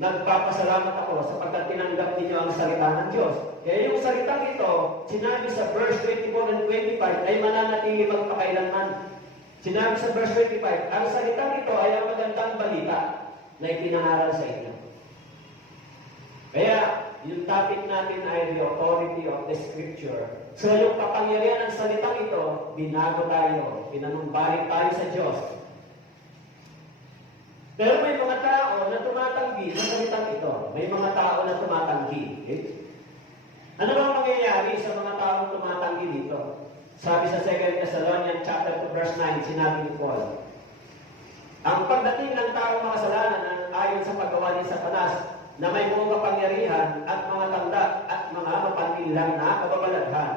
nagpapasalamat ako sapagkat tinanggap ninyo ang salita ng Diyos. Kaya yung salitang ito, sinabi sa verse 24 and 25, ay mananatili magpakailanman. Sinabi sa verse 25, ang salitang ito ay ang magandang balita na ipinangaral sa inyo. Kaya, yung topic natin ay the authority of the Scripture. So, yung kapangyarihan ng salitang ito, binago tayo, pinanumbalik tayo sa Diyos. Pero may mga tao na tumatanggi sa salitang ito. May mga tao na tumatanggi. Okay? Ano bang mangyayari sa mga taong tumatanggi dito? Sabi sa 2 Thessalonians chapter 2 verse 9, sinabi ni Paul, ang pagdating ng taong makasalanan ayon sa paggawa ni Satanas na may buong kapangyarihan at mga tanda at mga mapanlilang na kababalaghan.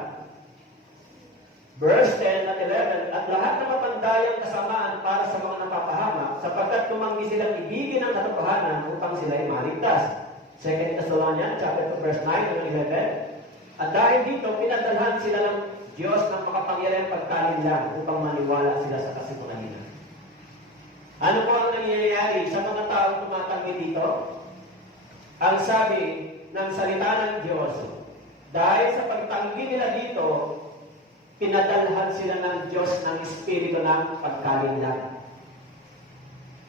Verse 10 at 11, at lahat ng mapandayang kasamaan para sa mga napapahamak, sapagkat tumanggi silang ibigin ang katotohanan upang sila ay maligtas. 2 Thessalonians chapter 2 verse 9 and 11. At dahil dito, pinadalhan sila ng Diyos ng makapangyarihang pagkalinlang upang maniwala sila sa kasinungalingan. Ano po ang nangyayari sa mga taong tumatanggi dito? Ang sabi ng salita ng Diyos, dahil sa pagtanggi nila dito, pinadalhan sila ng Diyos ng Espiritu ng pagkalinlang.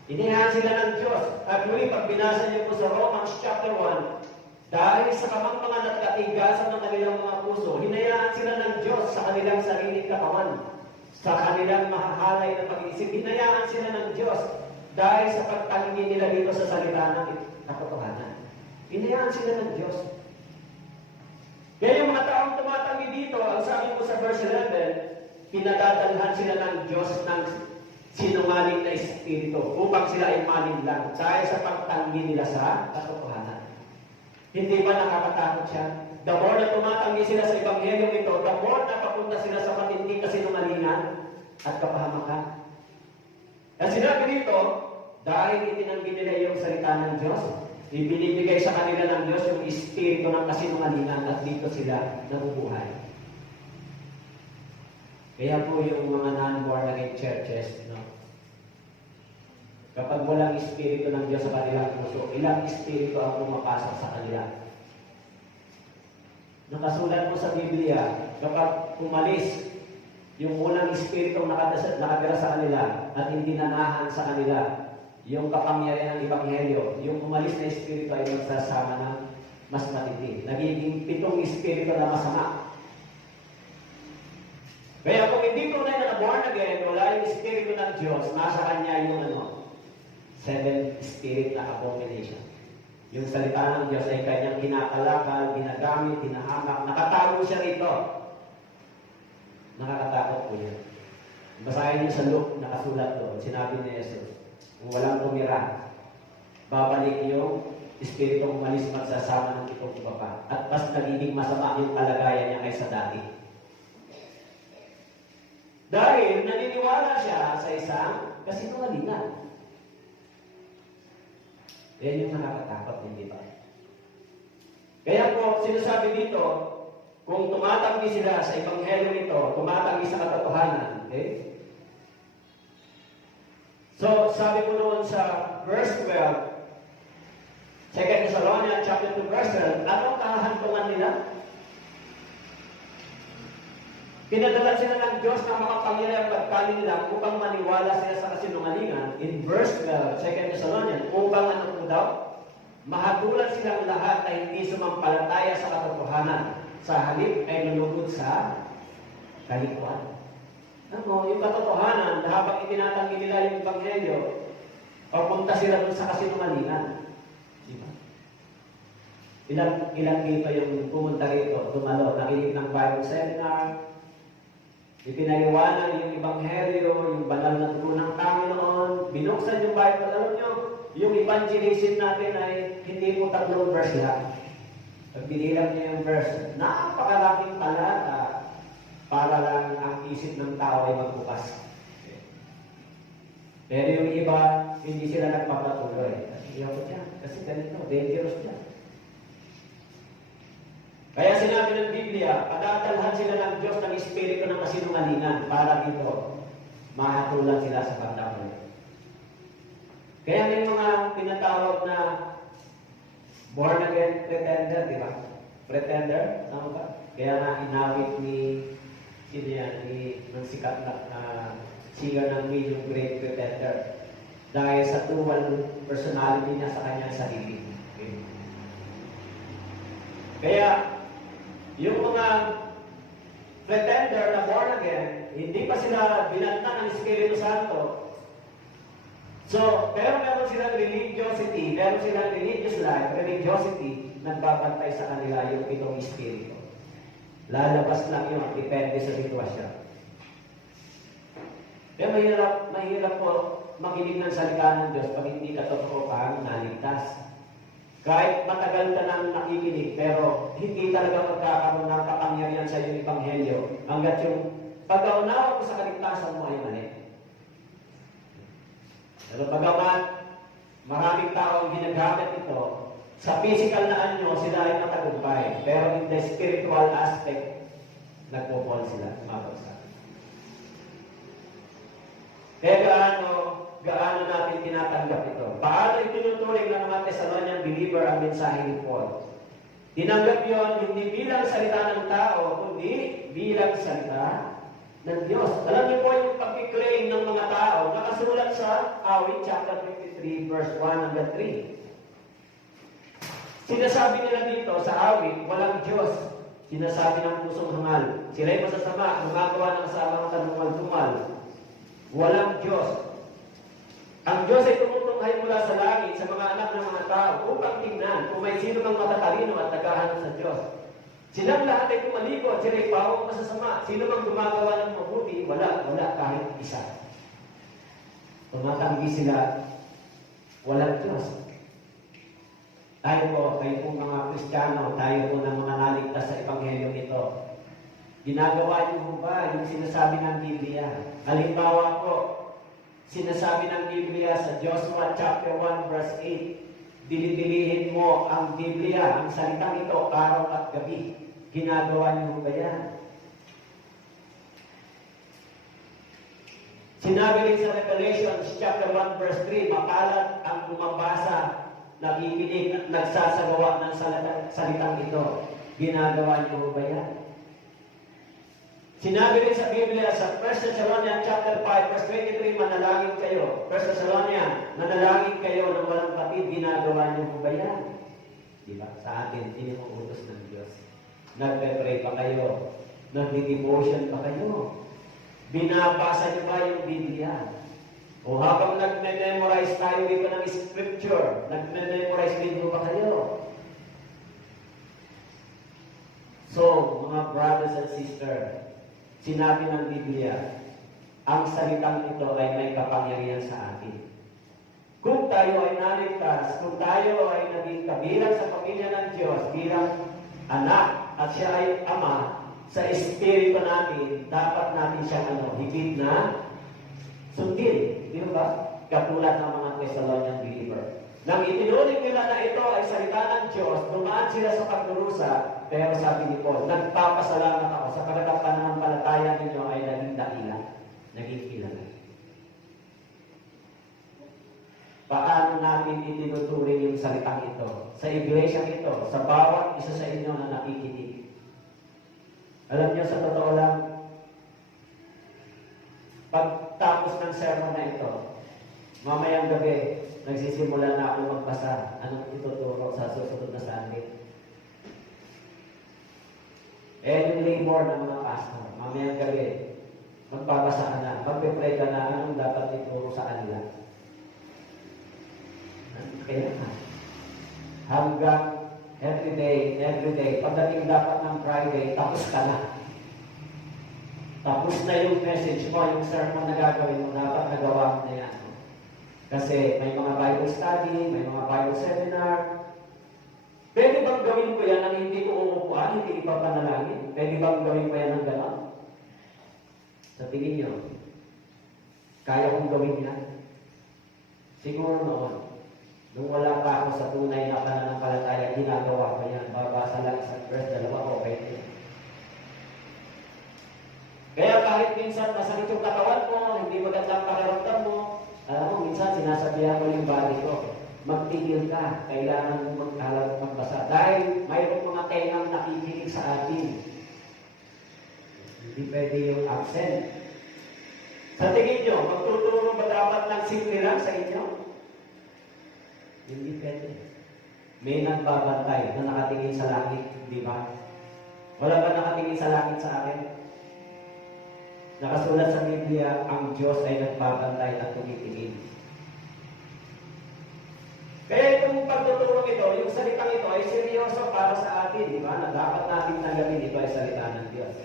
Inihahan sila ng Diyos. At muli, pag binasa niyo po sa Romans chapter 1, dahil sa kamangmangan at katigasan ng kanilang mga puso, hinayaan sila ng Diyos sa kanilang sariling katawan, sa kanilang mahahalay na pag-iisip. Hinayaan sila ng Diyos dahil sa pagtanggi nila dito sa salita ng katotohanan. Hinayaan sila ng Diyos. Kaya yung mga taong tumatanggi dito, ang sabi ko sa verse 11, pinadadalhan sila ng Diyos ng sinungaling na espiritu upang sila ay malinlang dahil sa pagtanggi nila sa katotohanan. Hindi ba nakakatakot siya? The more na tumatanggi sila sa Ebanghelyo ito, the more na papunta sila sa matinding kasinungalingan at kapahamakan. At sinabi dito, dahil itinanggi nila yung salita ng Diyos, ibinibigay sa kanila ng Diyos yung espiritu ng kasinungalingan at dito sila nabubuhay. Kaya po yung mga non-born again churches, no? Kapag walang espiritu ng Diyos sa kanilang puso, ilang espiritu ang pumapasok sa kanila. Nakasulat po sa Biblia, kapag umalis yung unang espiritu nakatira sa kanila at hindi nanahan sa kanila yung kapangyarihan ng Ebanghelyo, yung umalis na espiritu ay magsasama ng mas matindi. Nagiging 7 espiritu na masama. Kaya kung hindi tunay na born again, wala yung espiritu ng Diyos, nasa kanya yung 7 spirit na abomination. Yung salita ng Diyos ay kanyang kinakalakal, ginagamit, hinahamak, nakatago siya rito. Nakakatakot po yan. Basahin niyo sa Luke, nakasulat doon, sinabi ni Jesus, kung walang tumira, babalik yung espiritu umalis magsasama ng itong baba. At mas nagiging masama yung kalagayan niya kaysa dati. Dahil naniniwala siya sa isang kasinungalingan. Yan yung nakakatakot, hindi ba? Kaya po, sinasabi dito, kung tumatanggi sila sa ebanghelyo nito, tumatanggi sa katotohanan, okay? So, sabi ko noon sa verse 12, 2 Thessalonians chapter 2 verse 12, anong kahantungan nila? Pinadala sila ng Diyos na makapangyarihan pagkali nila upang maniwala sila sa kasinungalingan. In verse 12, 2 Thessalonians, upang ano po daw? Mahatulan silang lahat ay hindi sumampalataya sa katotohanan. Sa halip ay nalugod sa kalikuan. Yung katotohanan, na habang itinatanggi nila yung ebanghelyo, papunta sila dun sa kasinungalingan. Diba? Ilang dito yung pumunta rito, tumalo, nakinig ng Bible seminar, ipinaliwanag yung ebanghelyo, yung banal na dugo ng Panginoon, binuksan yung Bible. Alam nyo, yung evangelism natin ay hindi po 3 verse lang. Pag binilang niyo yung verse, napakaraming talata para lang ang isip ng tao ay magbukas. Pero yung iba, hindi sila nagpapatuloy. Kasi ako dyan, kasi ganito, dangerous dyan. Kaya sinabi ng Biblia, pagdadalhan sila ng Diyos ng espiritu ng kasinungalingan para dito, mahatulan sila sa pagdamay. Kaya may mga tinatawag na born again pretender, di ba? Pretender, tama ba? Kaya nga inawit ni sino yan, ng sikat na singer ng Million Great Pretender. Dahil sa dual personality niya sa kanyang sarili. Okay. Kaya, yung mga pretender na born again, hindi pa sila binanta ng Espiritu Santo. So, pero meron silang religiosity, meron silang religious life, religiosity, nagbabantay sa kanila yung itong Espiritu. Lalabas lang yun, depende sa sitwasyon. Kaya mahirap po makinig ng salita ng Diyos pag hindi ka totoo kang naligtas. Kahit matagal ka nang nakikinig, pero hindi talaga magkakaroon ng kapangyarihan sa iyong ebanghelyo hanggat yung pag-aunawa mo sa kaligtasan mo ay mali. Pero bagaman maraming tao ang ginagamit ito, sa physical na anyo sila ay matagumpay, pero in the spiritual aspect, nagpo-fall sila, mabagsak. Kaya gaano natin tinatanggap ito? Paano itinuturing ng mga Thessalonian believer ang mensahe ni Paul? Tinanggap yon hindi bilang salita ng tao, kundi bilang salita ng Diyos. Alam niyo po yung pag-claim ng mga tao, nakasulat sa Awit chapter 53, verse 1 hanggang 3. Sinasabi nila dito sa Awit, walang Diyos. Sinasabi ng pusong hangal. Sila'y masasama, gumagawa ng kasamang tanumal-tumal. Walang Diyos. Ang Diyos ay tumutunghay mula sa langit sa mga anak ng mga tao upang tingnan kung may sino mang matatalino at naghahanap sa Diyos. Silang lahat ay tumalikod, sila'y pawang masasama. Sino mang gumagawa ng mabuti, wala kahit isa. Tumatanggi sila, walang Diyos. Tayo po, kayo pong mga Kristiyano, tayo po ng mga naligtas sa Ebanghelyo nito. Ginagawa niyo po ba yung sinasabi ng Biblia? Halimbawa po, sinasabi ng Biblia sa Joshua chapter 1 verse 8, dili-dilihin mo ang Biblia, ang salitang ito, araw at gabi. Ginagawa niyo ba yan? Sinabi rin sa Revelation chapter 1 verse 3, makalat ang bumabasa, nakikinig at nagsasagawa ng salitang ito. Ginagawa niyo ba yan? Sinabi rin sa Biblia sa 1 Thessalonians chapter 5 verse 23, manalangin kayo. 1 Thessalonians, manalangin kayo ng walang patid, ginagawa niyo ba yan? Di ba? Sa atin, inuutos ng Diyos. Nagpe-pray pa kayo. Nagdi-devotion pa kayo. Binabasa niyo ba yung Biblia? O habang nagme-memorize tayo dito ng Scripture, nagme-memorize din ba kayo? So, mga brothers and sisters, sinabi ng Biblia, ang salitang ito ay may kapangyarihan sa atin. Kung tayo ay naligtas, kung tayo ay naging kabilang sa pamilya ng Diyos, bilang anak, at siya ay ama, sa espiritu natin, dapat natin siyang higit na sundin. Di ba? Katulad ng mga Thessalonian believer. Nang itinuring nila na ito ay salita ng Diyos, dumaan sila sa pagdurusa, pero sabi ni Paul, nagpapasalamat ako sa pananampalataya ninyo ay naging dakila, naging kilala. Paano natin itinuturing yung salitang ito? Sa iglesia ito, sa bawat isa sa inyo na nakikinig. Alam niyo, sa totoo lang, pagtapos ng sermon na ito, mamayang gabi, nagsisimula na ako magbasa. Anong ituturo sa susunod na Sunday? Yung labor ng mga pastor, mamayang gabi, magbabasa ka na, magpe-pray ka na, anong dapat ituro sa kanila? Kaya na. Hanggang every day, pagdating dapat ng Friday, tapos ka na. Tapos na yung message mo, yung sermon na gagawin mo, dapat nagawa mo na yan. Kasi may mga Bible study, may mga Bible seminar. Pwede bang gawin ko yan nang hindi ko umupuan, hindi ipapanalangin? Pwede bang gawin ko yan ng gano'n? Sa tingin nyo, kaya kong gawin yan? Siguro noon. Nung wala pa ako sa tunay na pananampalataya, ginagawa ko yan. Babasa lang isang verse, dalawa, okay na yan. Kaya kahit minsan masakit yung katawan mo, hindi magandang pakiramdam mo, alam mo, minsan sinasabihan ko yung body ko, magtigil ka, kailangan mo magbasa. Dahil mayroong mga tengang nakikinig sa atin. Hindi pwede yung absent. Sa tingin nyo, magtuturo ba dapat ng simple lang sa inyo? Hindi pwede. May nagbabantay na nakatingin sa langit, di ba? Wala ba nakatingin sa langit sa akin? Nakasulat sa Biblia, ang Diyos ay nagbabantay at tumitingin. Kaya itong pagtuturong ito, yung salitang ito ay seryoso para sa atin, di ba? Na dapat natin tanggapin ito ay salita ng Diyos.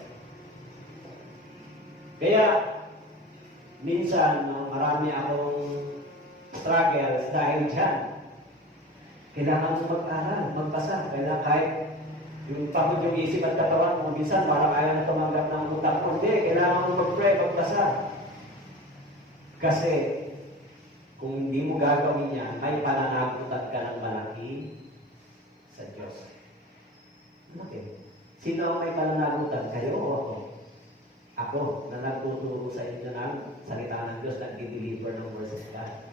Kaya, minsan, marami akong struggles dahil dyan. Kailangan mo mag-aral, magbasa. Kaya kahit yung pagod yung isip at katawan mo, minsan parang ayaw na tumanggap ng utak mo. Hindi, kailangan mo mag-pray, magbasa. Kasi, kung hindi mo gagawin yan, may pananagutan ka ng malaki sa Diyos. Okay. Sino ang may pananagutan? Kayo o ako? Ako, na nagtuturo sa inyo ng salita ng Diyos, nag-deliver ng verses God.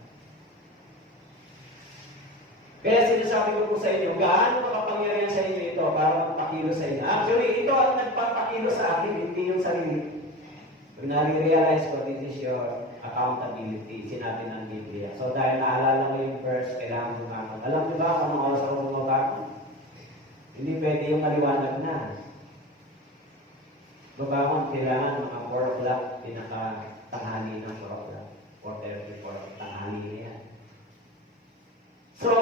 Kaya sinasabi ko po sa inyo, gaano makapangyarihan sa inyo ito para magpakilo sa inyo. Actually, ito ang nagpapakilo sa akin, hindi yung sarili. Pag nare-realize ko, this is your accountability, sinabi ng Biblia. So dahil naalala mo yung verse, kailangan bumangon. Alam niyo ba kung anong oras ako bumabangon? Hindi pwede yung maliwanag na. Babangon, kailangan mga 4 o'clock, pinaka-tanghali ng 4 o'clock. 4:30, tanghali na yan. So,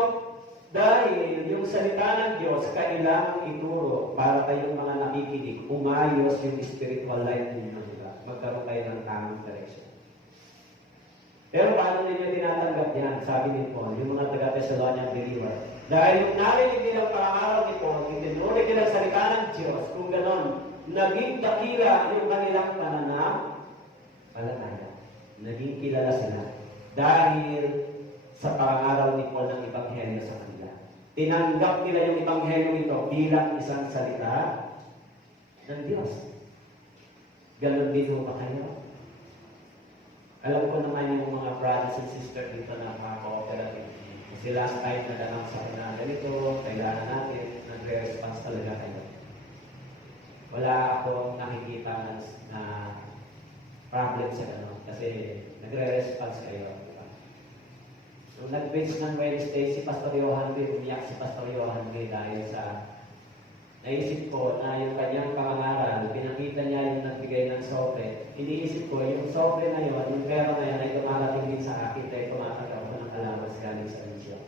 dahil yung salita ng Diyos, kailangan ituro para kayong mga nakikinig, umayos yung spiritual life ninyo. Magkaroon kayo ng tamang direction. Pero paano ninyo tinatanggap yan? Sabi ni Paul, yung mga taga-Thessalonian believer. Dahil yung narinig nilang pangaraw ni Paul, itinuloy nilang salita ng Diyos, kung ganon, naging dakila yung kanilang pananampalataya. Naging kilala sila. Dahil sa pangaraw ni Paul ng Ebanghelyo sa kanila. Tinanggap nila yung Ebanghelyo ito bilang isang salita ng Diyos. Ganon din mo ba kayo? Alam ko naman yung mga brothers and sisters dito na mga cooperative. Kasi last time na danang sa na ganito, kailangan natin, nagre-response talaga kayo. Wala akong nakikita na problem sa gano'n. Kasi nagre-response kayo. Diba? Nung nag-preach ng Wednesday, si Pastor Johan Gay, umiyak si Pastor Johan Gay dahil sa naisip ko na yung kanyang pangangaral, pinakita niya yung nagbigay ng sobre. Iniisip ko, yung sobre na yun, yung pera na yan ay dumarating din sa akin dahil tumatag ako ng allowance galing sa misyon.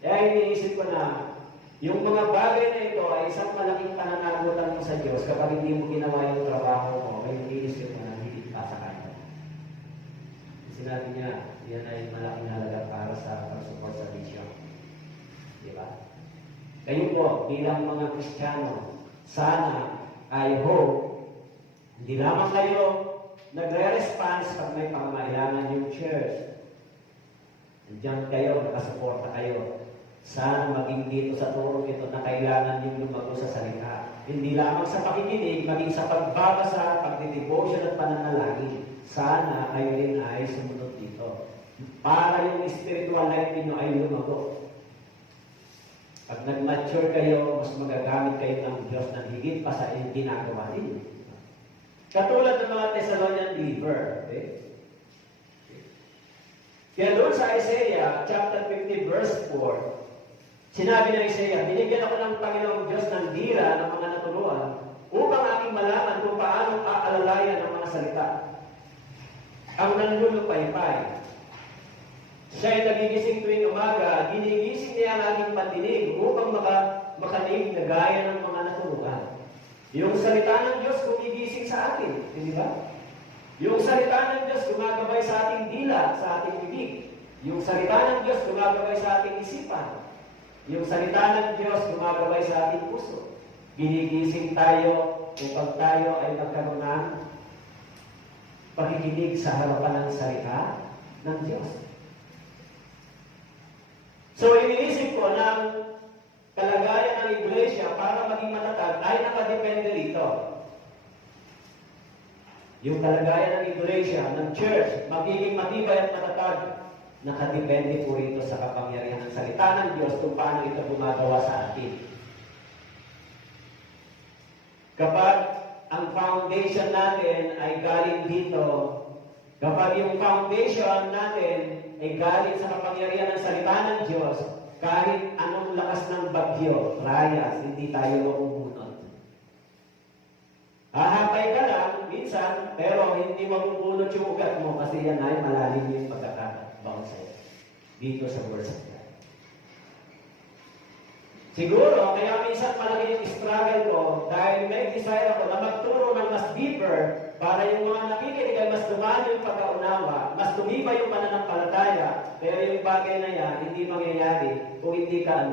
Kaya iniisip ko na, yung mga bagay na ito ay isang malaking pananagutan mo sa Diyos kapag hindi mo ginawa yung trabaho mo, ay iniisip mo na higit pa sa kanya. Sinabi niya, yan ay malaking halaga para sa pag-support sa mission. Di ba? Kayo po, bilang mga Kristiyano, sana, I hope, hindi lamang kayo nagre-response pag may pangangailangan yung church. Andiyan kayo, nakasuporta kayo. Sana maging dito sa turong ito na kailangan yung lumago sa salita. Hindi lamang sa pakikinig, maging sa pagbabasa, pagdidebosyon at pananalangin. Sana kayo rin ay sumunod dito. Para yung spiritual life ninyo ay lumago. Pag nag-mature kayo, mas magagamit kayo ng Diyos na higit pa sa inyong ginagawa ninyo. Katulad ng mga Thessalonian believer. Okay? Kaya doon sa Isaiah, chapter 50, verse 4, sinabi ng Isaiah, binigyan ako ng Panginoong Diyos ng dira ng mga natuluan upang aking malaman kung paano aalalayan ang mga salita. Ang nanlulupaypay. Siya ay nagigising tuwing umaga, ginigising niya ang aking pandinig upang makanig na gaya ng mga natuluan. Yung salita ng Diyos gumigising sa atin, di ba? Yung salita ng Diyos gumagabay sa ating dila, sa ating bibig. Yung salita ng Diyos gumagabay sa ating isipan. Yung salita ng Diyos gumagabay sa ating puso. Ginigising tayo upang tayo ay magkaroon ng pakikinig sa harapan ng salita ng Diyos. So, iniisip ko ng kalagayan ng iglesia para maging matatag ay nakadepende dito. Yung kalagayan ng iglesia, ng church, magiging matibay at matatag, nakadepende po rito sa kapangyarihan ng salita ng Diyos kung paano ito gumagawa sa atin. Kapag ang foundation natin ay galing dito, kapag yung foundation natin ay galing sa kapangyarihan ng salita ng Diyos, kahit anong lakas ng bagyo, rayas, hindi tayo mabubunot. Hahapay ka lang, minsan, pero hindi mabubunot yung ugat mo kasi yan ay malalim yung pagkakabaon sa'yo. Dito sa Word of God. Siguro, kaya minsan malaki yung struggle ko dahil may desire ako na magturo ng mas deeper para yung mga nakikinig ay mas dumano yung pagkaunawa, mas tumibay yung pananampalataya, pero yung bagay na yan, hindi mangyayari kung hindi ka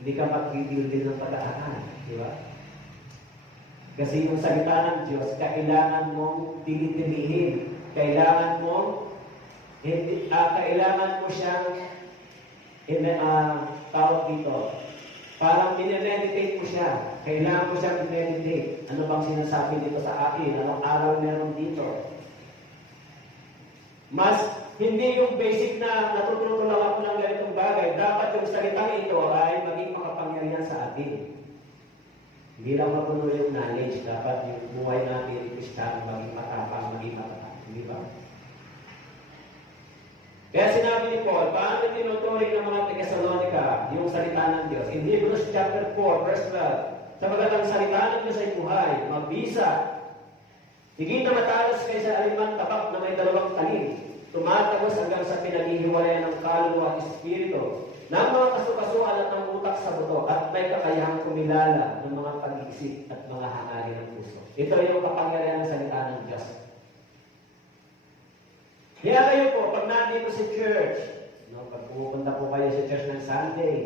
hindi ka mag-reveal din ng pag-aaral. Di ba? Kasi yung salita ng Diyos, kailangan mong dilitilihin. Kailangan mo siyang tawag dito. Parang minimeditate mo siya. Kailangan mo siyang meditate. Ano bang sinasabi dito sa akin? Anong araw meron dito? Mas hindi yung basic na natututo lang ako ng ganitong bagay. Dapat yung salitang ito ay maging makapangyarihan sa atin. Hindi lang mapuno yung knowledge. Dapat yung buhay natin, yung Kristiyano, maging matapang, maging matatang. Hindi ba? Kaya sinabi ni Paul, paano tinuturing ng mga Thessalonica yung salita ng Diyos? In Hebrews chapter 4, verse 12, sapagat ang salita ng Diyos ay buhay, mabisa, higit na matalas kaysa alimang tapak na may dalawang talim, tumatagos hanggang sa pinaghihiwalayan ng kaluluwa at espiritu, ng mga kasukasuan at ng utak sa buto, at may kakayahang kumilala ng mga pag-iisip at mga hangarin ng puso. Ito yung kapangyarihan ng salita ng Diyos. Kaya kayo po, pag nandito sa church, pag pupunta po kayo sa church ng Sunday,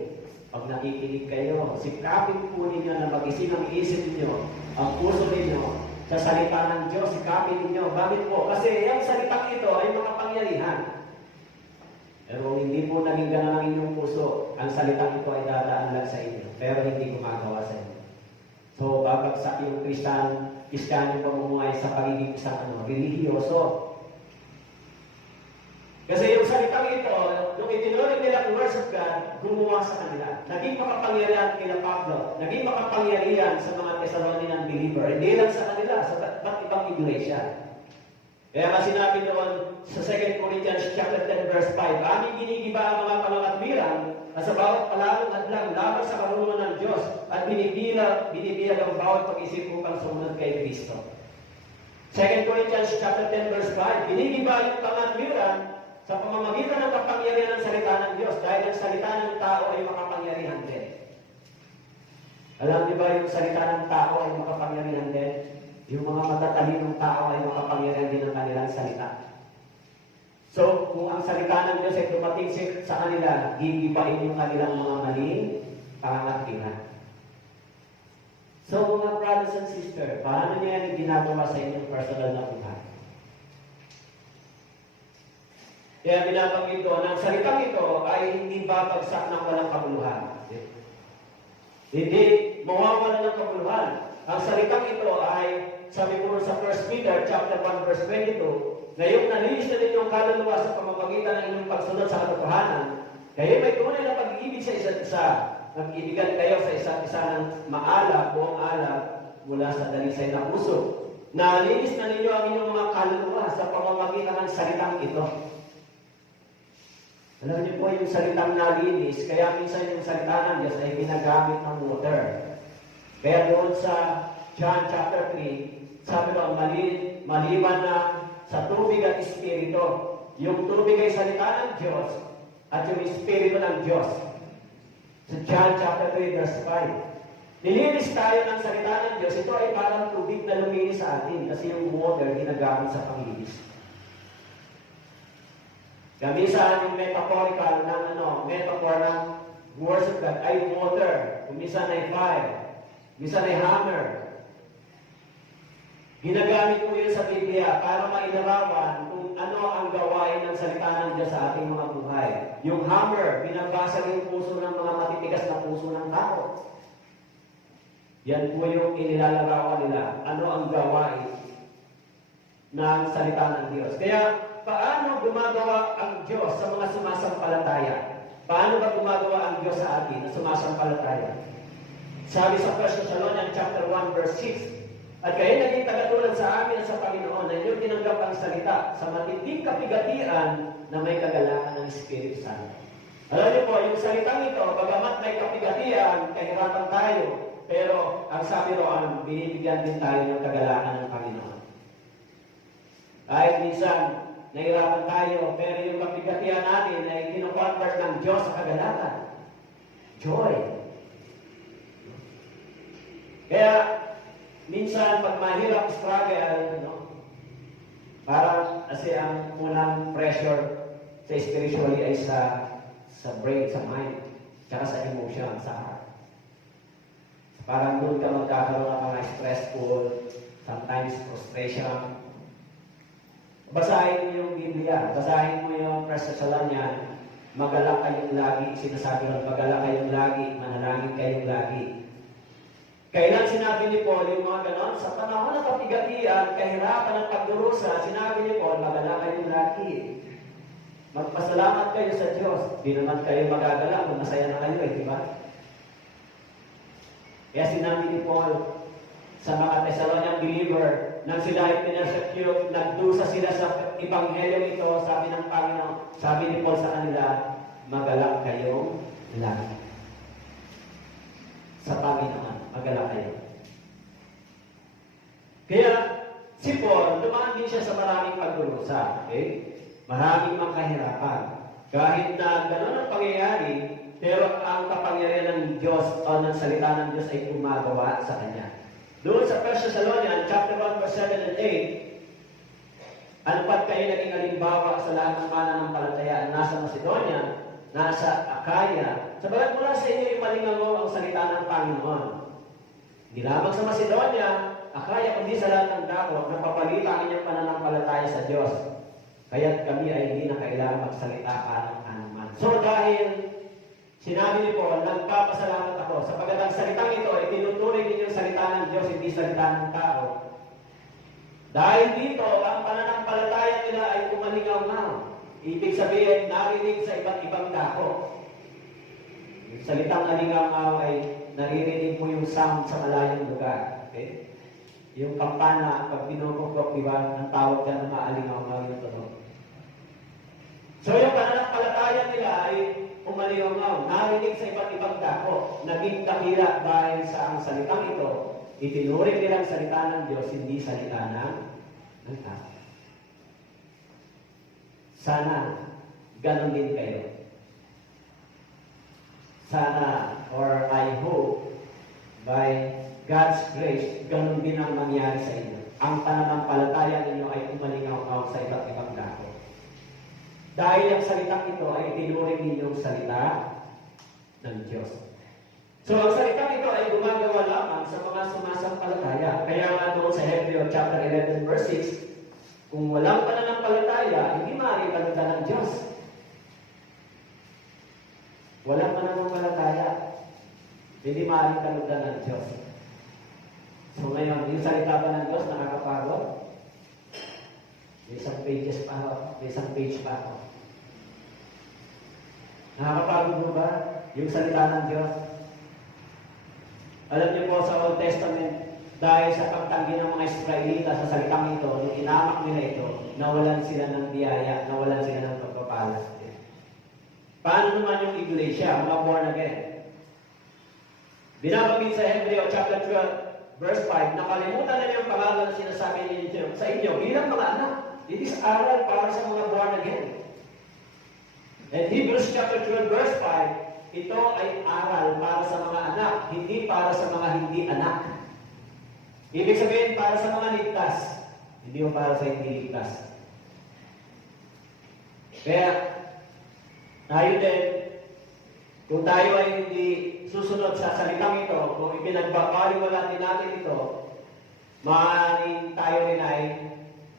pag nakikinig kayo, sikapin po ninyo na mag-isip ang isip ninyo, ang puso ninyo, sa salita ng Diyos, sikapin ninyo. Bakit po? Kasi yung salitang ito ay makapangyarihan. Pero hindi po naging ganang ang inyong puso, ang salitang ito ay dadaan lang sa inyo, pero hindi gumagawa sa inyo. So, babagsak yung Kristiyano pamumuhay sa pagiging isang relihiyoso. Kasi yung salitang ito, nung itinuring nila ang words of God, gumawa sa kanila. Naging makapangyarihan kila Pablo. Naging makapangyarihan sa mga Thessalonian believer. Hindi lang sa kanila, sa ba't ibang iglesia. Kaya nga sinabi doon sa 2 Corinthians chapter 10 verse 5, aming ginigiba ang mga pangangatwiran at sa bawat palalong hadlang laban sa karunungan ng Diyos at binibilag ang bawat pag-isip upang sumunod kay Kristo. 2 Corinthians chapter 10 verse 5, ginigiba yung pangangatwiran sa pamamagitan ng kapangyarihan ng salita ng Diyos dahil ang salita ng tao ay makapangyarihan din. Alam niyo ba yung salita ng tao ay makapangyarihan din? Yung mga matatalinong tao ay makapangyarihan din ang kanilang salita. So, kung ang salita ng Diyos ay dumating sa kanila, gigibain yung kanilang mga maling pangangatwiran. So, mga brothers and sisters, paano niya yung ginagawa sa inyong personal na buhay? Kaya binabanggit ko, ang salitang ito ay hindi babagsak ng walang kabuluhan. Hindi mawawala ng kabuluhan. Ang salitang ito ay, sabi ko sa 1 Peter chapter 1 verse 22, ngayong nalinis na ninyong kaluluwa sa pamamagitan ng inyong pagsunod sa katotohanan, kayo may tunay na pag-ibig sa isa't isa. Nag-ibigan kayo sa isa't isa ng maalab, buong alab, mula sa dalisay na puso. Nalinis na ninyo ang inyong mga kaluluwa sa pamamagitan ng salitang ito. Alam niyo po yung salitang nalinis, kaya minsan yung salita ng Diyos ay ginagamit ng water. Kaya doon sa John chapter 3, sabi ko, maliban na sa tubig at espiritu. Yung tubig ay salita ng Diyos at yung espiritu ng Diyos. Sa John chapter 3 verse 5. Nilinis tayo ng salita ng Diyos. Ito ay parang tubig na luminis sa atin kasi yung water ginagamit sa panglinis. Gamisan yung metaphorical ng metaphor ng words of God ay water. Kumisan ay fire. Kumisan ay hammer. Ginagamit po yun sa Biblia para mailarawan kung ano ang gawain ng salita ng Diyos sa ating mga buhay. Yung hammer, binabasag yung puso ng mga matitigas na puso ng tao. Yan po yung inilalarawan nila. Ano ang gawain ng salita ng Diyos. Kaya, paano gumagawa ang Diyos sa mga sumasampalataya? Paano ba gumagawa ang Diyos sa atin na sumasampalataya? Sabi sa 1 Thessalonians chapter 1 verse 6, at kayo naging tagatulad sa amin sa Panginoon na inyong tinanggap ang salita sa matinding kapigatian na may kagalakan ng Espiritu Santo. Alam niyo po, yung salitang ito, bagamat may kapigatian, kahirapan tayo, pero ang sabi roon, binibigyan din tayo ng kagalakan ng Panginoon. Kahit minsan, nahirapan tayo, pero yung kapigatian natin ay kino-convert ng Diyos sa kagalakan. Joy. Kaya, minsan, pag mahirap struggle, parang kasi ang unang pressure sa spiritually ay sa brain, sa mind, tsaka sa emotion, sa heart. Parang doon ka magkakaroon ng mga stressful, sometimes frustration. Basahin mo yung Biblia, basahin mo yung 1 Thessalonians, magalak kayong lagi, sinasabi ng magalak kayong lagi, manalangin kayong lagi. Kailan sinabi ni Paul yung mga ganon? Sa panahon ng kapigatian, kahirapan ng pagdurusa, sinabi ni Paul, magalak kayong lagi. Magpasalamat kayo sa Diyos. Di naman kayo magagala kung masaya na kayo, di ba? Kaya sinabi ni Paul sa mga Thessalonian believer, nang sila ay pinersecute, nagdusa sila sa Ebanghelyo ito, sabi ng Panginoon, sabi ni Paul sa kanila, magalak kayong lagi. Sa Panginoon, magalak kayo. Kaya, si Paul, dumaan din siya sa maraming pagdurusa. Okay? Maraming mga kahirapan. Kahit na gano'n ang pangyayari, pero ang kapangyarihan ng Diyos o ng salita ng Diyos ay gumagawa sa kanya. Doon sa 1 Thessalonians, chapter 1, verse 7 and 8, ano pat kayo naging halimbawa sa lahat ng mananampalatayaan nasa Macedonia, nasa Akaya, sabagat mula sa inyo yung malingaw ang salita ng Panginoon. Hindi lamang sa Macedonia, Akaya, kundi sa lahat ng dako, napapalita ang inyong pananampalataya sa Diyos. Kaya't kami ay hindi na kailangan magsalita anuman. So dahil sinabi ni Paul, nagpapasalamat ako sapagkat ang salitang ito ay tinuturing ninyong salita ng Diyos, hindi salita ng tao. Dahil dito, ang pananampalataya nila ay kumalingaw-ngaw. Ibig sabihin, narinig sa iba't ibang dako. Yung salitang nalingaw-ngaw ay naririnig mo yung sound sa malayong lugar. Okay? Yung kampana, pag pinupukpok, di ba, ang tawag dyan na maalingaw yung tunog. So yung pananampalataya nila ay umaliwangaw, narinig sa iba't ibang dako, naging dakila dahil sa ang salitang ito, itinuring nilang salita ng Diyos, hindi salita ng tao. Sana, ganun din kayo. Sana, or I hope, by God's grace, ganun din ang mangyari sa inyo. Ang pananampalataya ninyo ay umalingaw sa iba't ibang dako. Dahil ang salitang ito ay itinuring ninyong salita ng Diyos. So, ang salitang ito ay gumagawa lamang sa mga sumasampalataya. Kaya nga doon sa Hebrew chapter 11 verse 6, kung walang pananampalataya, hindi maaaring kalugdan ng Diyos. Walang pananampalataya, hindi maaaring kalugdan ng Diyos. So ngayon, yung salita ba ng Diyos nakakapagod? May isang pages pa ako. May isang page pa ako. Nakakapagod mo ba yung salita ng Diyos? Alam niyo po sa Old Testament, dahil sa pagtanggi ng mga Israelita sa salitang ito, nung inamak nila ito, nawalan sila ng biyaya, nawalan sila ng pagpapala. Paano naman yung iglesia, mga born again? Binabanggit sa Hebrew chapter 12, verse 5, nakalimutan na yung pangalan na sinasabi ninyo sa inyo bilang mga anak. It is aral para sa mga born again. And Hebrews chapter 12, verse 5, ito ay aral para sa mga anak, hindi para sa mga hindi anak. Ibig sabihin, para sa mga ligtas, hindi mo para sa hindi ligtas. Kaya, tayo din, kung tayo ay hindi susunod sa salitang ito, kung ipinagbabaliwala din natin ito, maaaring tayo rin ay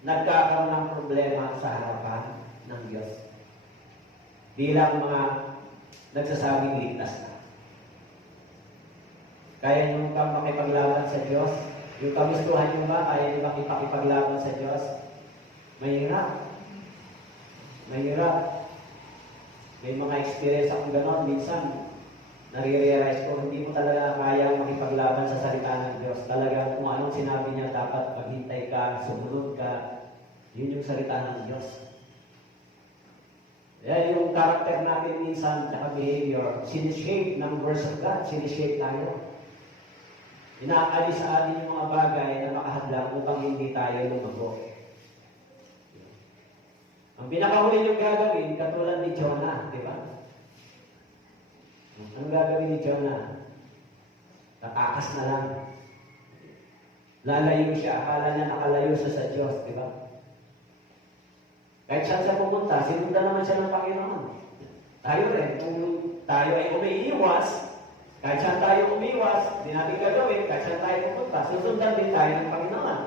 nagkakaroon ng problema sa harapan ng Diyos. Bilang mga nagsasabing ligtas na. Kaya nyo kang makipaglaban sa Diyos? Yung kagustuhan nyo ba? Kaya nyo makipaglaban sa Diyos? Mahirap. Mahirap. May mga experience akong gano'n. Minsan, nare-realize ko, hindi mo talaga kaya makipaglaban sa salita ng Diyos. Talaga kung anong sinabi niya, dapat maghintay ka, sumunod ka. Yun yung salita ng Diyos. Yan yung character natin minsan, at behavior, sinishape ng words of God, sinishape tayo. Inaalis sa atin yung mga bagay na makahadlang upang hindi tayo lumago. Ang pinakahuli yung gagawin, katulad ni Jonah, di ba? Ang gagawin ni Jonah, tatakas na lang. Lalayo siya, akala niya nakalayo siya sa Diyos, di ba? Kahit saan siya pumunta, sinundan naman siya ng Panginoon. Tayo rin, kung tayo ay umiiwas, kahit saan tayo umiwas, hindi natin gagawin, kahit saan tayo pupunta, susundan din tayo ng Panginoon.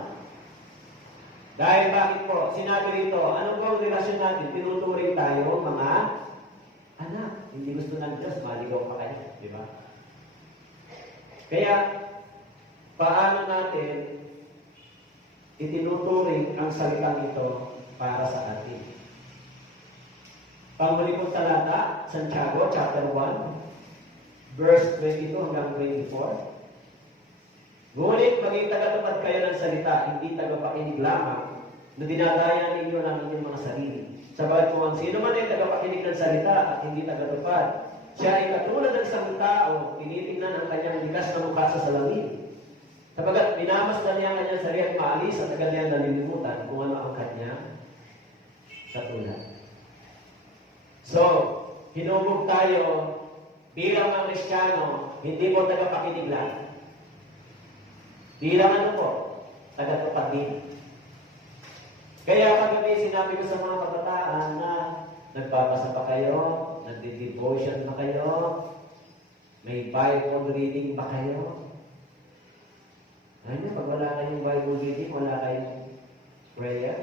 Dahil bakit po? Sinabi rito, ano po ang relasyon natin? Tinuturing tayo mga anak. Hindi gusto ng Diyos, maligaw pa kayo. Di ba? Kaya, paano natin itinuturing ang salitang ito para sa atin? Panghuli kong talata, Santiago, chapter 1, verse 22 hanggang 24. Ngunit maging tagatupad kayo ng salita, hindi tagapakinig lamang, na dinadaya ninyo ng inyong mga sarili. Sabagat kung ang sino man ay tagapakinig ng salita at hindi tagatupad, siya ay katulad ng isang tao, tinitingnan ang kanyang likas na mukha sa salamin. Sabagat minamasdan niya ang kanyang sarili at maalis at agad niya nalilimutan kung ano ang kanyang katulad. So, hinubog tayo bilang mga Kristiyano, hindi po tagapakinig lang. Bilang ano po, tagatupad din. Kaya kagabi sinabi ko sa mga kabataan na nagbabasa pa kayo, nagdi-devotion na kayo, may Bible reading ba kayo? Ano, pag wala kayong Bible reading, wala kayong prayer,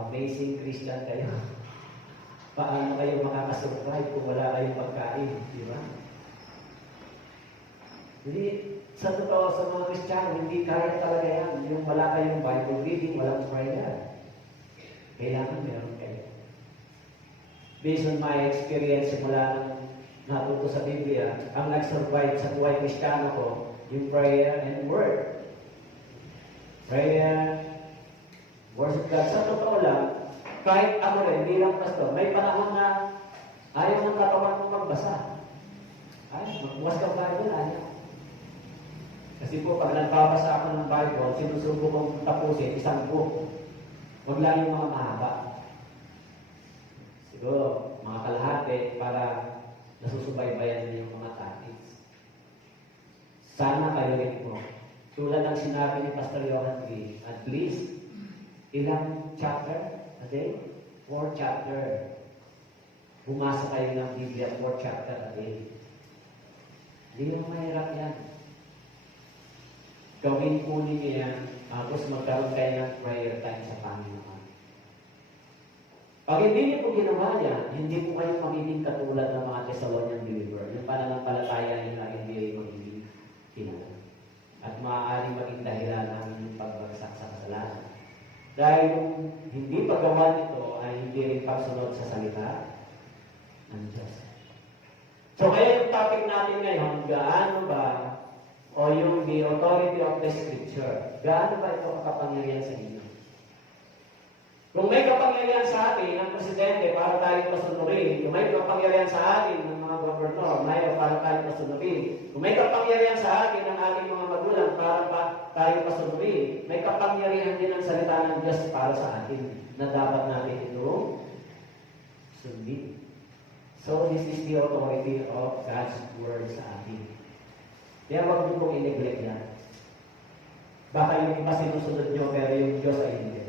amazing Christian kayo. Paano kayo makakasurvive kung wala kayong pagkain? Di ba? Hindi, sa totoo sa mga Kristiyano, hindi kaya talaga yan. Yung wala kayong Bible reading, walang prayer. Kailangan meron kayo. Based on my experience, mula nang natuto sa Biblia, ang nag-survive sa buhay Kristiyano ko, yung prayer and word. prayer, worship God. Sa totoo lang, kahit ako rin, bilang pastor, may panahon na ayaw ng katawan mo magbasa. Ay, magbukas ka Bible, ayaw. Kasi po, pag nagbabasa ako ng Bible, sinusubo kong tapusin, isang book. Huwag lang yung mga mahaba. Siguro, mga kalahati para nasusubaybayan niyo yung mga topics. Sana kayo rin po. Tulad ng sinabi ni Pastor Johan B., at least, ilang chapter a day? 4 chapter. Bumasa kayo ng Biblia, 4 chapter a day. Hindi yung mahirap yan. Gawin po ninyo yan, tapos magkaroon kayo ng prayer time sa Panginoon. Pag hindi niyo po ginawa yan, hindi po kayo magiging katulad ng mga Thessalonian believer. Yung pananampalataya nila hindi magiging kilala. At maaaring maging dahilan ng inyong pagbagsak sa kasalanan. Dahil kung hindi paggawa nito ay hindi rin pagsunod sa salita ng Diyos. So kaya yung topic natin ngayon, gaano ba o yung the authority of the Scripture, gaano ba ito kapangyarihan sa inyo? Kung may kapangyarihan sa atin ang presidente para tayo pasunurin, kung may kapangyarihan sa atin ng mga gobernador, mayor para tayo pasunurin, kung may kapangyarihan sa atin ng ating mga magulang para tayo pasunurin, may kapangyarihan din ang salita ng Diyos para sa atin na dapat natin itong sundin. So this is the authority of God's Word sa atin. Kaya huwag niyo pong i-neglect yan. Baka yung iba sinusunod niyo, pero yung Diyos ay hindi.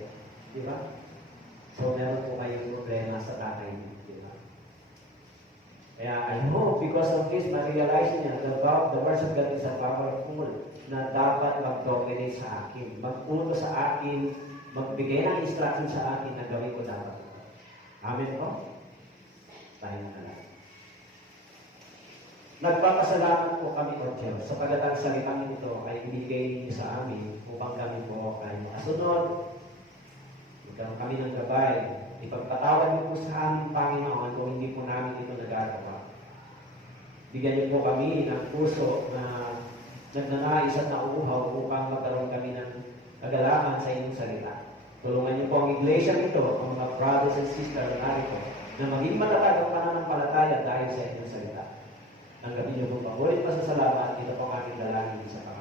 Di ba? So, meron po kayong problema sa tatay niyo. Di ba? Kaya, I hope, because of this, ma-realize niya that the words of God is a powerful na dapat mag-dominate sa akin, mag-uto sa akin, magbigay ng instruction sa akin na gawin ko dapat. Amen po? Tayo na lang. Nagpapasalamat po kami, O Diyos, sa pagdatang salitang ito ay ibigay niyo sa amin upang kami po ay makasunod. Magkaroon kami ng gabay. Ipagpatawad niyo po sa aming Panginoon kung hindi po namin ito nagagawa. Bigyan niyo po kami ng puso na nagnanais at nauuhaw upang magkaroon kami ng kagalakan sa inyong salita. Tulungan niyo po ang iglesia nito, ang mga brothers and sisters na narito, na maging matatag ang pananampalataya dahil sa inyong salita. Tanggapin niyo po pa. Ulit pa sa salamat, ito po ang aming dalangin sa Panginoon.